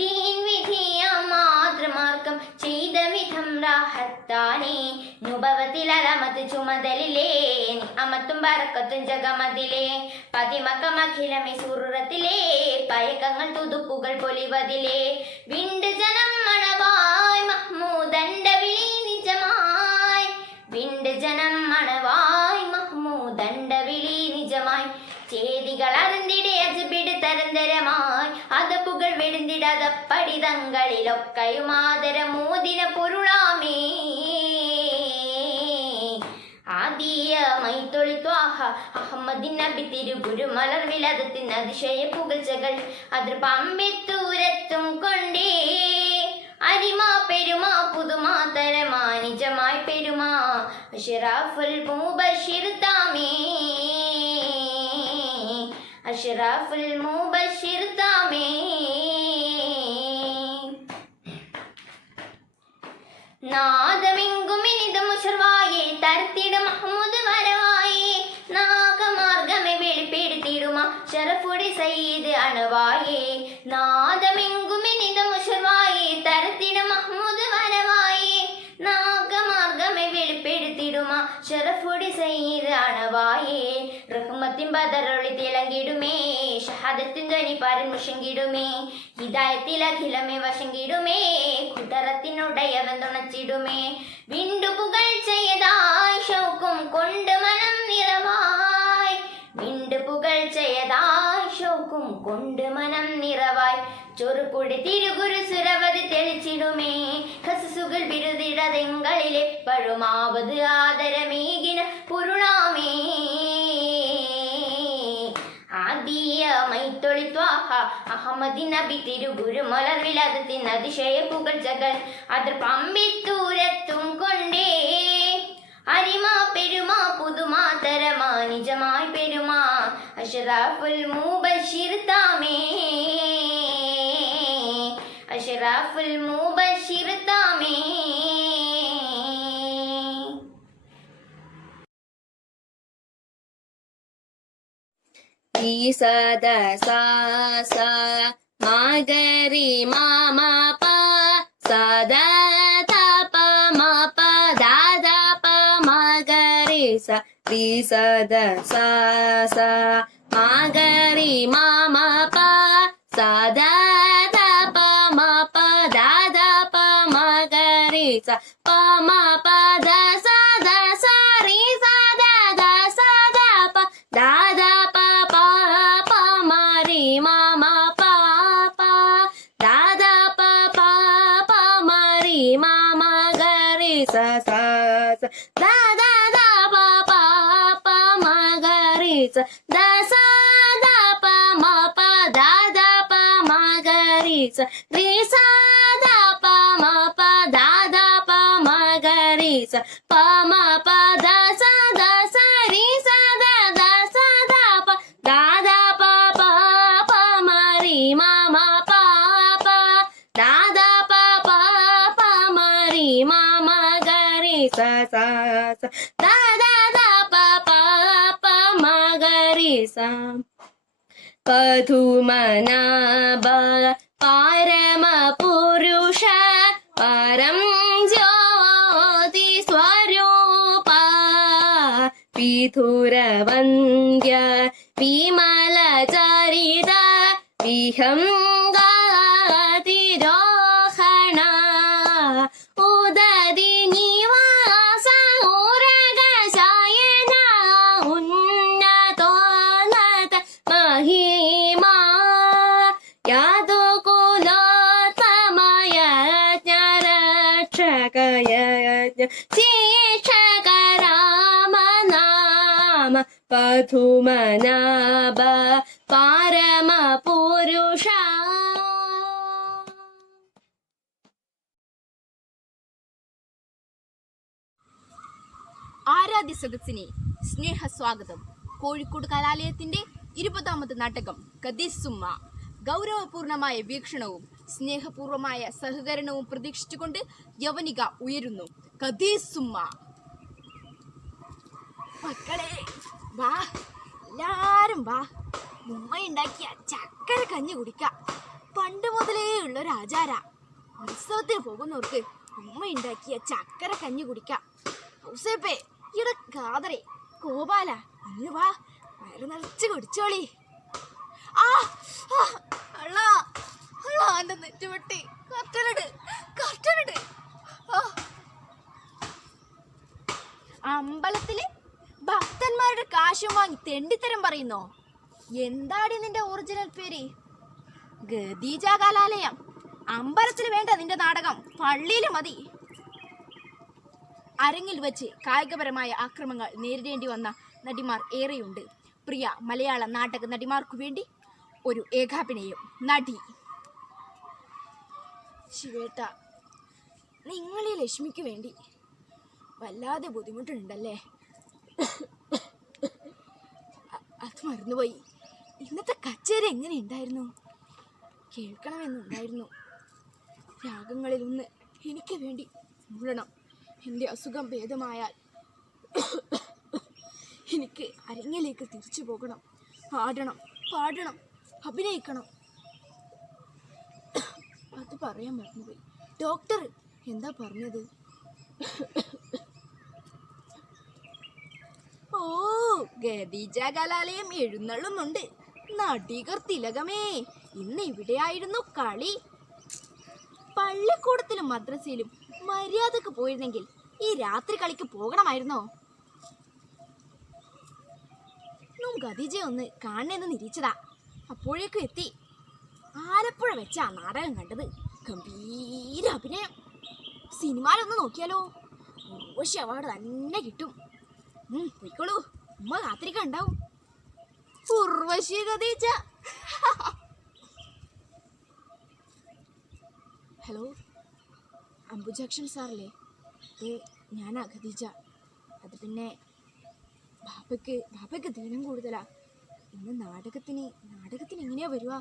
ദീൻ വിധിയാ മാതൃമാർക്കം ചെയ്ത വിധം റാഹത്താനെ നുഭവത്തിൽ അലമത്ത് ചുമതലിലേ അമത്തും ബറക്കത്തും ജഗമതിലേ പതിമക്കമഖിലമി സുറത്തിലേ പയക്കങ്ങൾ തുതുപ്പുകൾ പൊലിവതിലേ വിണ്ട് ജനം മണവായ് മഹ്മൂദന്റെ വിളി നിജമായി വിണ്ട് ജനം മണവായ് മഹ്മൂദന്റെ വിളി നിജമായി ചേതികൾ അറിന്തിടെ അജബിട് തരന്തരമായി അതപ്പുകൾ വെടുന്തിടത പഠിതങ്ങളിലൊക്കയും ആദരമോദിന പൊരുളാമേ ആദിയമൈത്തൊളി ത്വാഹ അഹമ്മദി നബി തിരുഗുരുമലർവിലതത്തിൻ അതിശയ പുകഴ്ചകൾ അത് പമ്പെത്തൂരത്തും കൊണ്ടേ അരിമാ പെരുമാ പുതുമാ തരമാ നിജമായി പെരുമാ അഷ്റഫുൽ മുബശ്ശിർ താമേ അഷ്റഫുൽ മുബശ്ശിർ താമേ നാദമെങ്കുമിനിത മുഷർവായേ തരത്തിട മഹ്മൂദ് വരവായേ നാഗമാർഗമെ വെളിപ്പെടുത്തിടുമ ഷറഫുടി സയ്യിദ് അണവായേ നാദമെങ്കുമിനിത മുഷർവായേ തരത്തിട മഹ്മൂദ് വരവായേ നാഗമാർഗമെ വെളിപ്പെടുത്തിടുമ ഷറഫുടി സയ്യിദ് അണവായേ റഹ്മത്ത് മൗത്തിൻ ബദറൊളി തിളങ്ങിടുമേ ഷഹാദത്തിൻ ധ്വനി പാരൻ മുഷങ്കിടുമേ ഹിദായത്തിൽ അഖിലമേ വശങ്കിടുമേ കുതറത്തിനുടയവൻ തുണച്ചിടുമേ വിണ്ടുപുകൾ ചെയ്തായി ഷൗക്കും കൊണ്ട് മനം നിറവായി വിണ്ടുപുകൾ ചെയ്തായി ഷൗക്കും കൊണ്ട് മനം നിറവായി ചൊറുക്കുടി തിരുഗുരു സുരവത് തെളിച്ചിടുമേ ഹസുസുകൾ ബിരുദിടതെങ്ങളിലെപ്പോഴുമാവത് ആദരമേകിന പുരുണാമേ ആദിയമൈത്തൊളിത്വാഹ അഹമ്മദി നബി തിരുഗുരു മലർവിലകത്തിൻ അതിശയ പുകഴ്ചകൾ അത് പമ്പിത്തൂരത്തും കൊണ്ടേ അരിമാ പെരുമാ പുതുമാ തരമാ നിജമായി പെരുമാ അഷ്റഫുൽ മുബശ്ശിർ താമേ അഷ്റഫുൽ മുബശ്ശിർ താമേ. ी सद सा सा मा गरि मा मा प सद ध प म प दा दा प म गरि सा रि सद सा सा मा गरि मा मा प सद ध प म प दा दा प म गरि सा प म प द सा द सा रि सा द द सा द प दा दा प मा मा पा पा दा दा पा पा पा मा रि मा मा ग रि सा सा सा दा दा दा पा पा पा मा ग रि सा दा सा दा पा मा पा दा दा पा मा ग रि सा रि सा दा पा मा पा दा दा पा मा ग रि सा पा मा पा दा सा रि सा दा दा सा दा पा दा दा पा पा मा मा पा पा दा दा पा पा पा मा रि मा मा ग रि सा सा सा दा दा दा पा पा पा मा ग रि सा पधुमनाभ पारम पुरुष परं ज्योति स्वरूपा विधुरवन्द्य विमल चरित विहङ्गातिरोहणा उदति निवास उरगशयना उन्नतोन्नत महिमा यादु कुलोत्तमयज्ञरक्षकयज्ञ शिक्षक राम नाम पधुमनाभ പാരമ പുരുഷ. ആരാധ്യ സദസ്സിനെ സ്നേഹസ്വാഗതം. കോഴിക്കോട് കലാലയത്തിന്റെ 20ാമത് നാടകം കദീസുമ്മ ഗൗരവപൂർണമായ വീക്ഷണവും സ്നേഹപൂർവമായ സഹകരണവും പ്രതീക്ഷിച്ചുകൊണ്ട് യവനിക ഉയരുന്നു. കദീസുമ്മ. മക്കളെ വാ, എല്ലാരും വാ, ഉമ്മയുണ്ടാക്കിയ ചക്കര കഞ്ഞി കുടിക്കാം. പണ്ട് മുതലേ ഉള്ളൊരു ആചാര. ഉത്സവത്തിന് പോകുന്നവർക്ക് ഉമ്മയുണ്ടാക്കിയ ചക്കര കഞ്ഞി കുടിക്കാം. ഔസേപ്പേ, ഇവിടെ കാതറേ, ഗോപാല, ഇന്ന് വാ, വയറ് നിറച്ച് കുടിച്ചോളി. ആ എന്റെ നെറ്റുപെട്ടി, കട്ടലിട്. അമ്പലത്തില് ഭക്തന്മാരുടെ കാശും വാങ്ങി തെണ്ടിത്തരം പറയുന്നോ? എന്താടി നിന്റെ ഒറിജിനൽ പേര്? ഗദീജ കലാലയം. അമ്പലത്തിൽ വേണ്ട നിന്റെ നാടകം, പള്ളിയിൽ മതി. അരങ്ങിൽ വെച്ച് കായികപരമായ ആക്രമങ്ങൾ നേരിടേണ്ടി വന്ന നടിമാർ ഏറെയുണ്ട്. പ്രിയ മലയാള നാടക നടിമാർക്കു വേണ്ടി ഒരു ഏകാഭിനയം. നടി ശിവേട്ട, നിങ്ങളീ ലക്ഷ്മിക്ക് വേണ്ടി വല്ലാതെ ബുദ്ധിമുട്ടുണ്ടല്ലേ? അത് മറന്നുപോയി. ഇന്നത്തെ കച്ചേരി എങ്ങനെയുണ്ടായിരുന്നു? കേൾക്കണമെന്നുണ്ടായിരുന്നു. രാഗങ്ങളിലൊന്ന് എനിക്ക് വേണ്ടി മൂളണം. എൻ്റെ അസുഖം ഭേദമായാൽ എനിക്ക് അരങ്ങിലേക്ക് തിരിച്ചു പോകണം. ആടണം, പാടണം, അഭിനയിക്കണം. അത് പറയാൻ മറന്നുപോയി. ഡോക്ടർ എന്താ പറഞ്ഞത്? ഓ, ഖദീജ കലാലയം എഴുന്നള്ളുന്നുണ്ട്. നടികർ തിലകമേ, ഇന്ന് ഇവിടെയായിരുന്നു കളി. പള്ളിക്കൂടത്തിലും മദ്രസയിലും മര്യാദക്ക് പോയിരുന്നെങ്കിൽ ഈ രാത്രി കളിക്ക് പോകണമായിരുന്നോ? ഖദീജയെ ഒന്ന് കാണണമെന്ന് നിരീച്ചതാ, അപ്പോഴേക്കും എത്തി. ആലപ്പുഴ വെച്ച ആ നാടകം കണ്ടത്. ഗംഭീര അഭിനയം. സിനിമയിലൊന്ന് നോക്കിയാലോ, ഓശി അവാർഡ് തന്നെ കിട്ടും. പോയിക്കോളൂ, ഉമ്മ കാത്തിരിക്കണ്ടാവും. ഉർവശി ഖദീജ. ഹലോ, അംബുജാക്ഷൻ സാറല്ലേ? അത് ഞാനാ ഖദീജ. അത് പിന്നെ ബാപ്പയ്ക്ക് ദീനം കൂടുതലാ. ഇന്ന് നാടകത്തിന് എങ്ങനെയാ വരുക?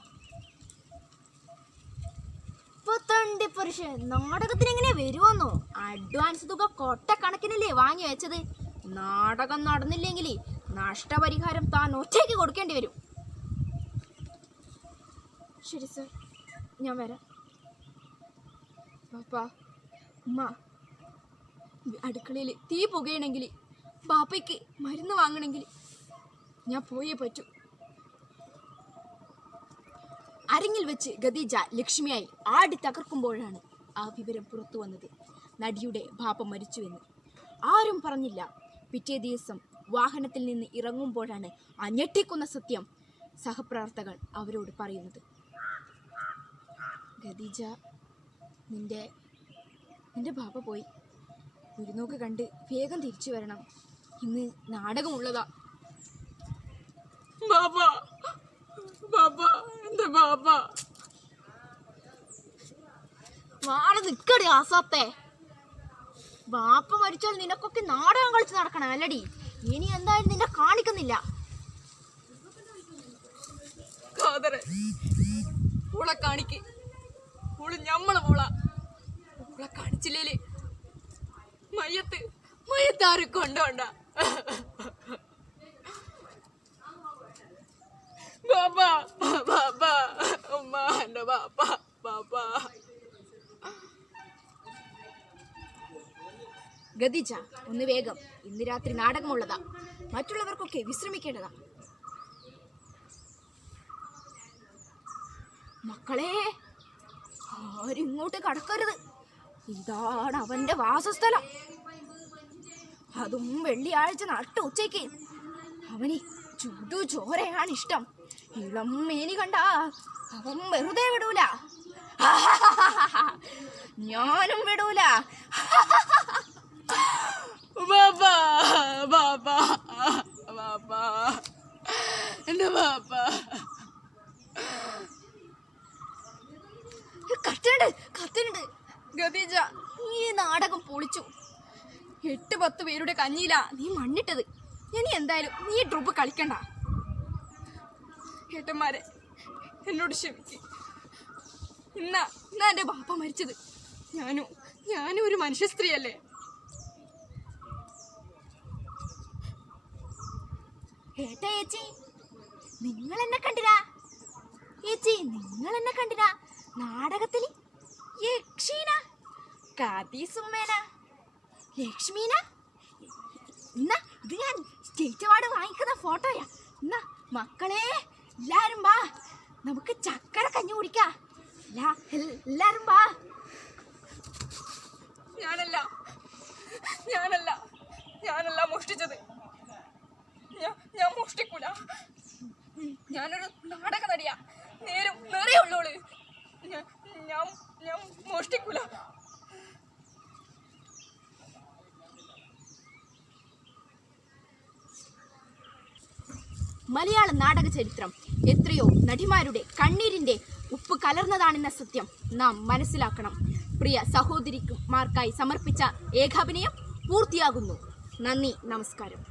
നാടകത്തിന് എങ്ങനെയാ വരുവോന്നോ? അഡ്വാൻസ് തുക കൊട്ടക്കണക്കിനല്ലേ വാങ്ങി വെച്ചത്. നാടകം നടന്നില്ലെങ്കിൽ നഷ്ടപരിഹാരം താൻ ഒറ്റയ്ക്ക് കൊടുക്കേണ്ടി വരും. ശരി സർ, ഞാൻ വരാം. പാപ്പ, ഉമ്മ, അടുക്കളയിൽ തീ പുകയണമെങ്കിൽ, ബാപ്പയ്ക്ക് മരുന്ന് വാങ്ങണമെങ്കിൽ ഞാൻ പോയേ പറ്റൂ. അരങ്ങിൽ വെച്ച് ഖദീജ ലക്ഷ്മിയായി ആടി തകർക്കുമ്പോഴാണ് ആ വിവരം പുറത്തു വന്നത്. നടിയുടെ ബാപ്പ മരിച്ചുവെന്ന് ആരും പറഞ്ഞില്ല. പിറ്റേ ദിവസം വാഹനത്തിൽ നിന്ന് ഇറങ്ങുമ്പോഴാണ് ആ ഞെട്ടിക്കുന്ന സത്യം സഹപ്രവർത്തകർ അവരോട് പറയുന്നത്. ഖദീജ, നിന്റെ ബാപ്പ പോയി. ഒരു നോക്ക് കണ്ട് വേഗം തിരിച്ചു വരണം. ഇന്ന് നാടകമുള്ളതാ. മാറി നിക്കടി ആസാത്തെ. ബാപ്പ മരിച്ചാൽ നിനക്കൊക്കെ നാടകം കളിച്ച് നടക്കണം അല്ലടി. ഇനി എന്തായാലും നിന്നെ കാണിക്കുന്നില്ല. കാണിക്ക്, ഞമ്മളെ മോളെ കാണിച്ചില്ലേ മയ്യത്താരും കൊണ്ടോണ്ട. ഖദീജ, ഒന്ന് വേഗം. ഇന്ന് രാത്രി നാടകമുള്ളതാ. മറ്റുള്ളവർക്കൊക്കെ വിശ്രമിക്കേണ്ടതാ. മക്കളെ, ആരിങ്ങോട്ട് കടക്കരുത്. ഇതാണ് അവന്റെ വാസസ്ഥലം. അതും വെള്ളിയാഴ്ച നട്ട ഉച്ചയ്ക്ക്. അവന് ചുടു ചോരയാണ് ഇഷ്ടം. ഇളം മേനി കണ്ട അവൻ വെറുതെ വിടൂല. ഞാനും വിടൂല. കത്തുന്നുണ്ട്. ഖദീജ, ഈ നാടകം പൊളിച്ചു. 8-10 പേരുടെ കഞ്ഞിയിലാ നീ മണ്ണിട്ടത്. ഇനി എന്തായാലും നീ ട്രൂപ്പ് കളിക്കണ്ട. ഏട്ടന്മാരെ, എന്നോട് ക്ഷമിക്ക്. ഇന്നാ എൻ്റെ ബാപ്പ മരിച്ചത്. ഞാനും ഒരു മനുഷ്യ സ്ത്രീയല്ലേ. ഏട്ടാ ചേച്ചി, നിങ്ങൾ എന്നെ കണ്ടിരാ? ചേച്ചി, നിങ്ങൾ എന്നെ കണ്ടിരാ? നാടകത്തിൽ യക്ഷീന, കാതീസുമ്മേന, ലക്ഷ്മീന. എന്നാ ഇത് ഞാൻ സ്റ്റേറ്റ് അവാർഡ് വാങ്ങിക്കുന്ന ഫോട്ടോയാ. എന്നാ മക്കളെ, എല്ലാരും വാ, നമുക്ക് ചക്കര കഞ്ഞി കുടിക്കാം. എല്ലാരും വാ. ഞാനല്ല മോഷ്ടിച്ചത്. ഞാൻ മോഷ്ടിക്കൂല. ഞാനൊരു നാടക നടിയാ. നേരെയുള്ളോള്. ഞാൻ മോഷ്ടിക്കൂല. മലയാള നാടക ചരിത്രം എത്രയോ നടിമാരുടെ കണ്ണീരിന്റെ ഉപ്പ് കലർന്നതാണെന്ന സത്യം നാം മനസ്സിലാക്കണം. പ്രിയ സഹോദരിമാർക്കായി സമർപ്പിച്ച ഏകാഭിനയം പൂർത്തിയാകുന്നു. നന്ദി, നമസ്കാരം.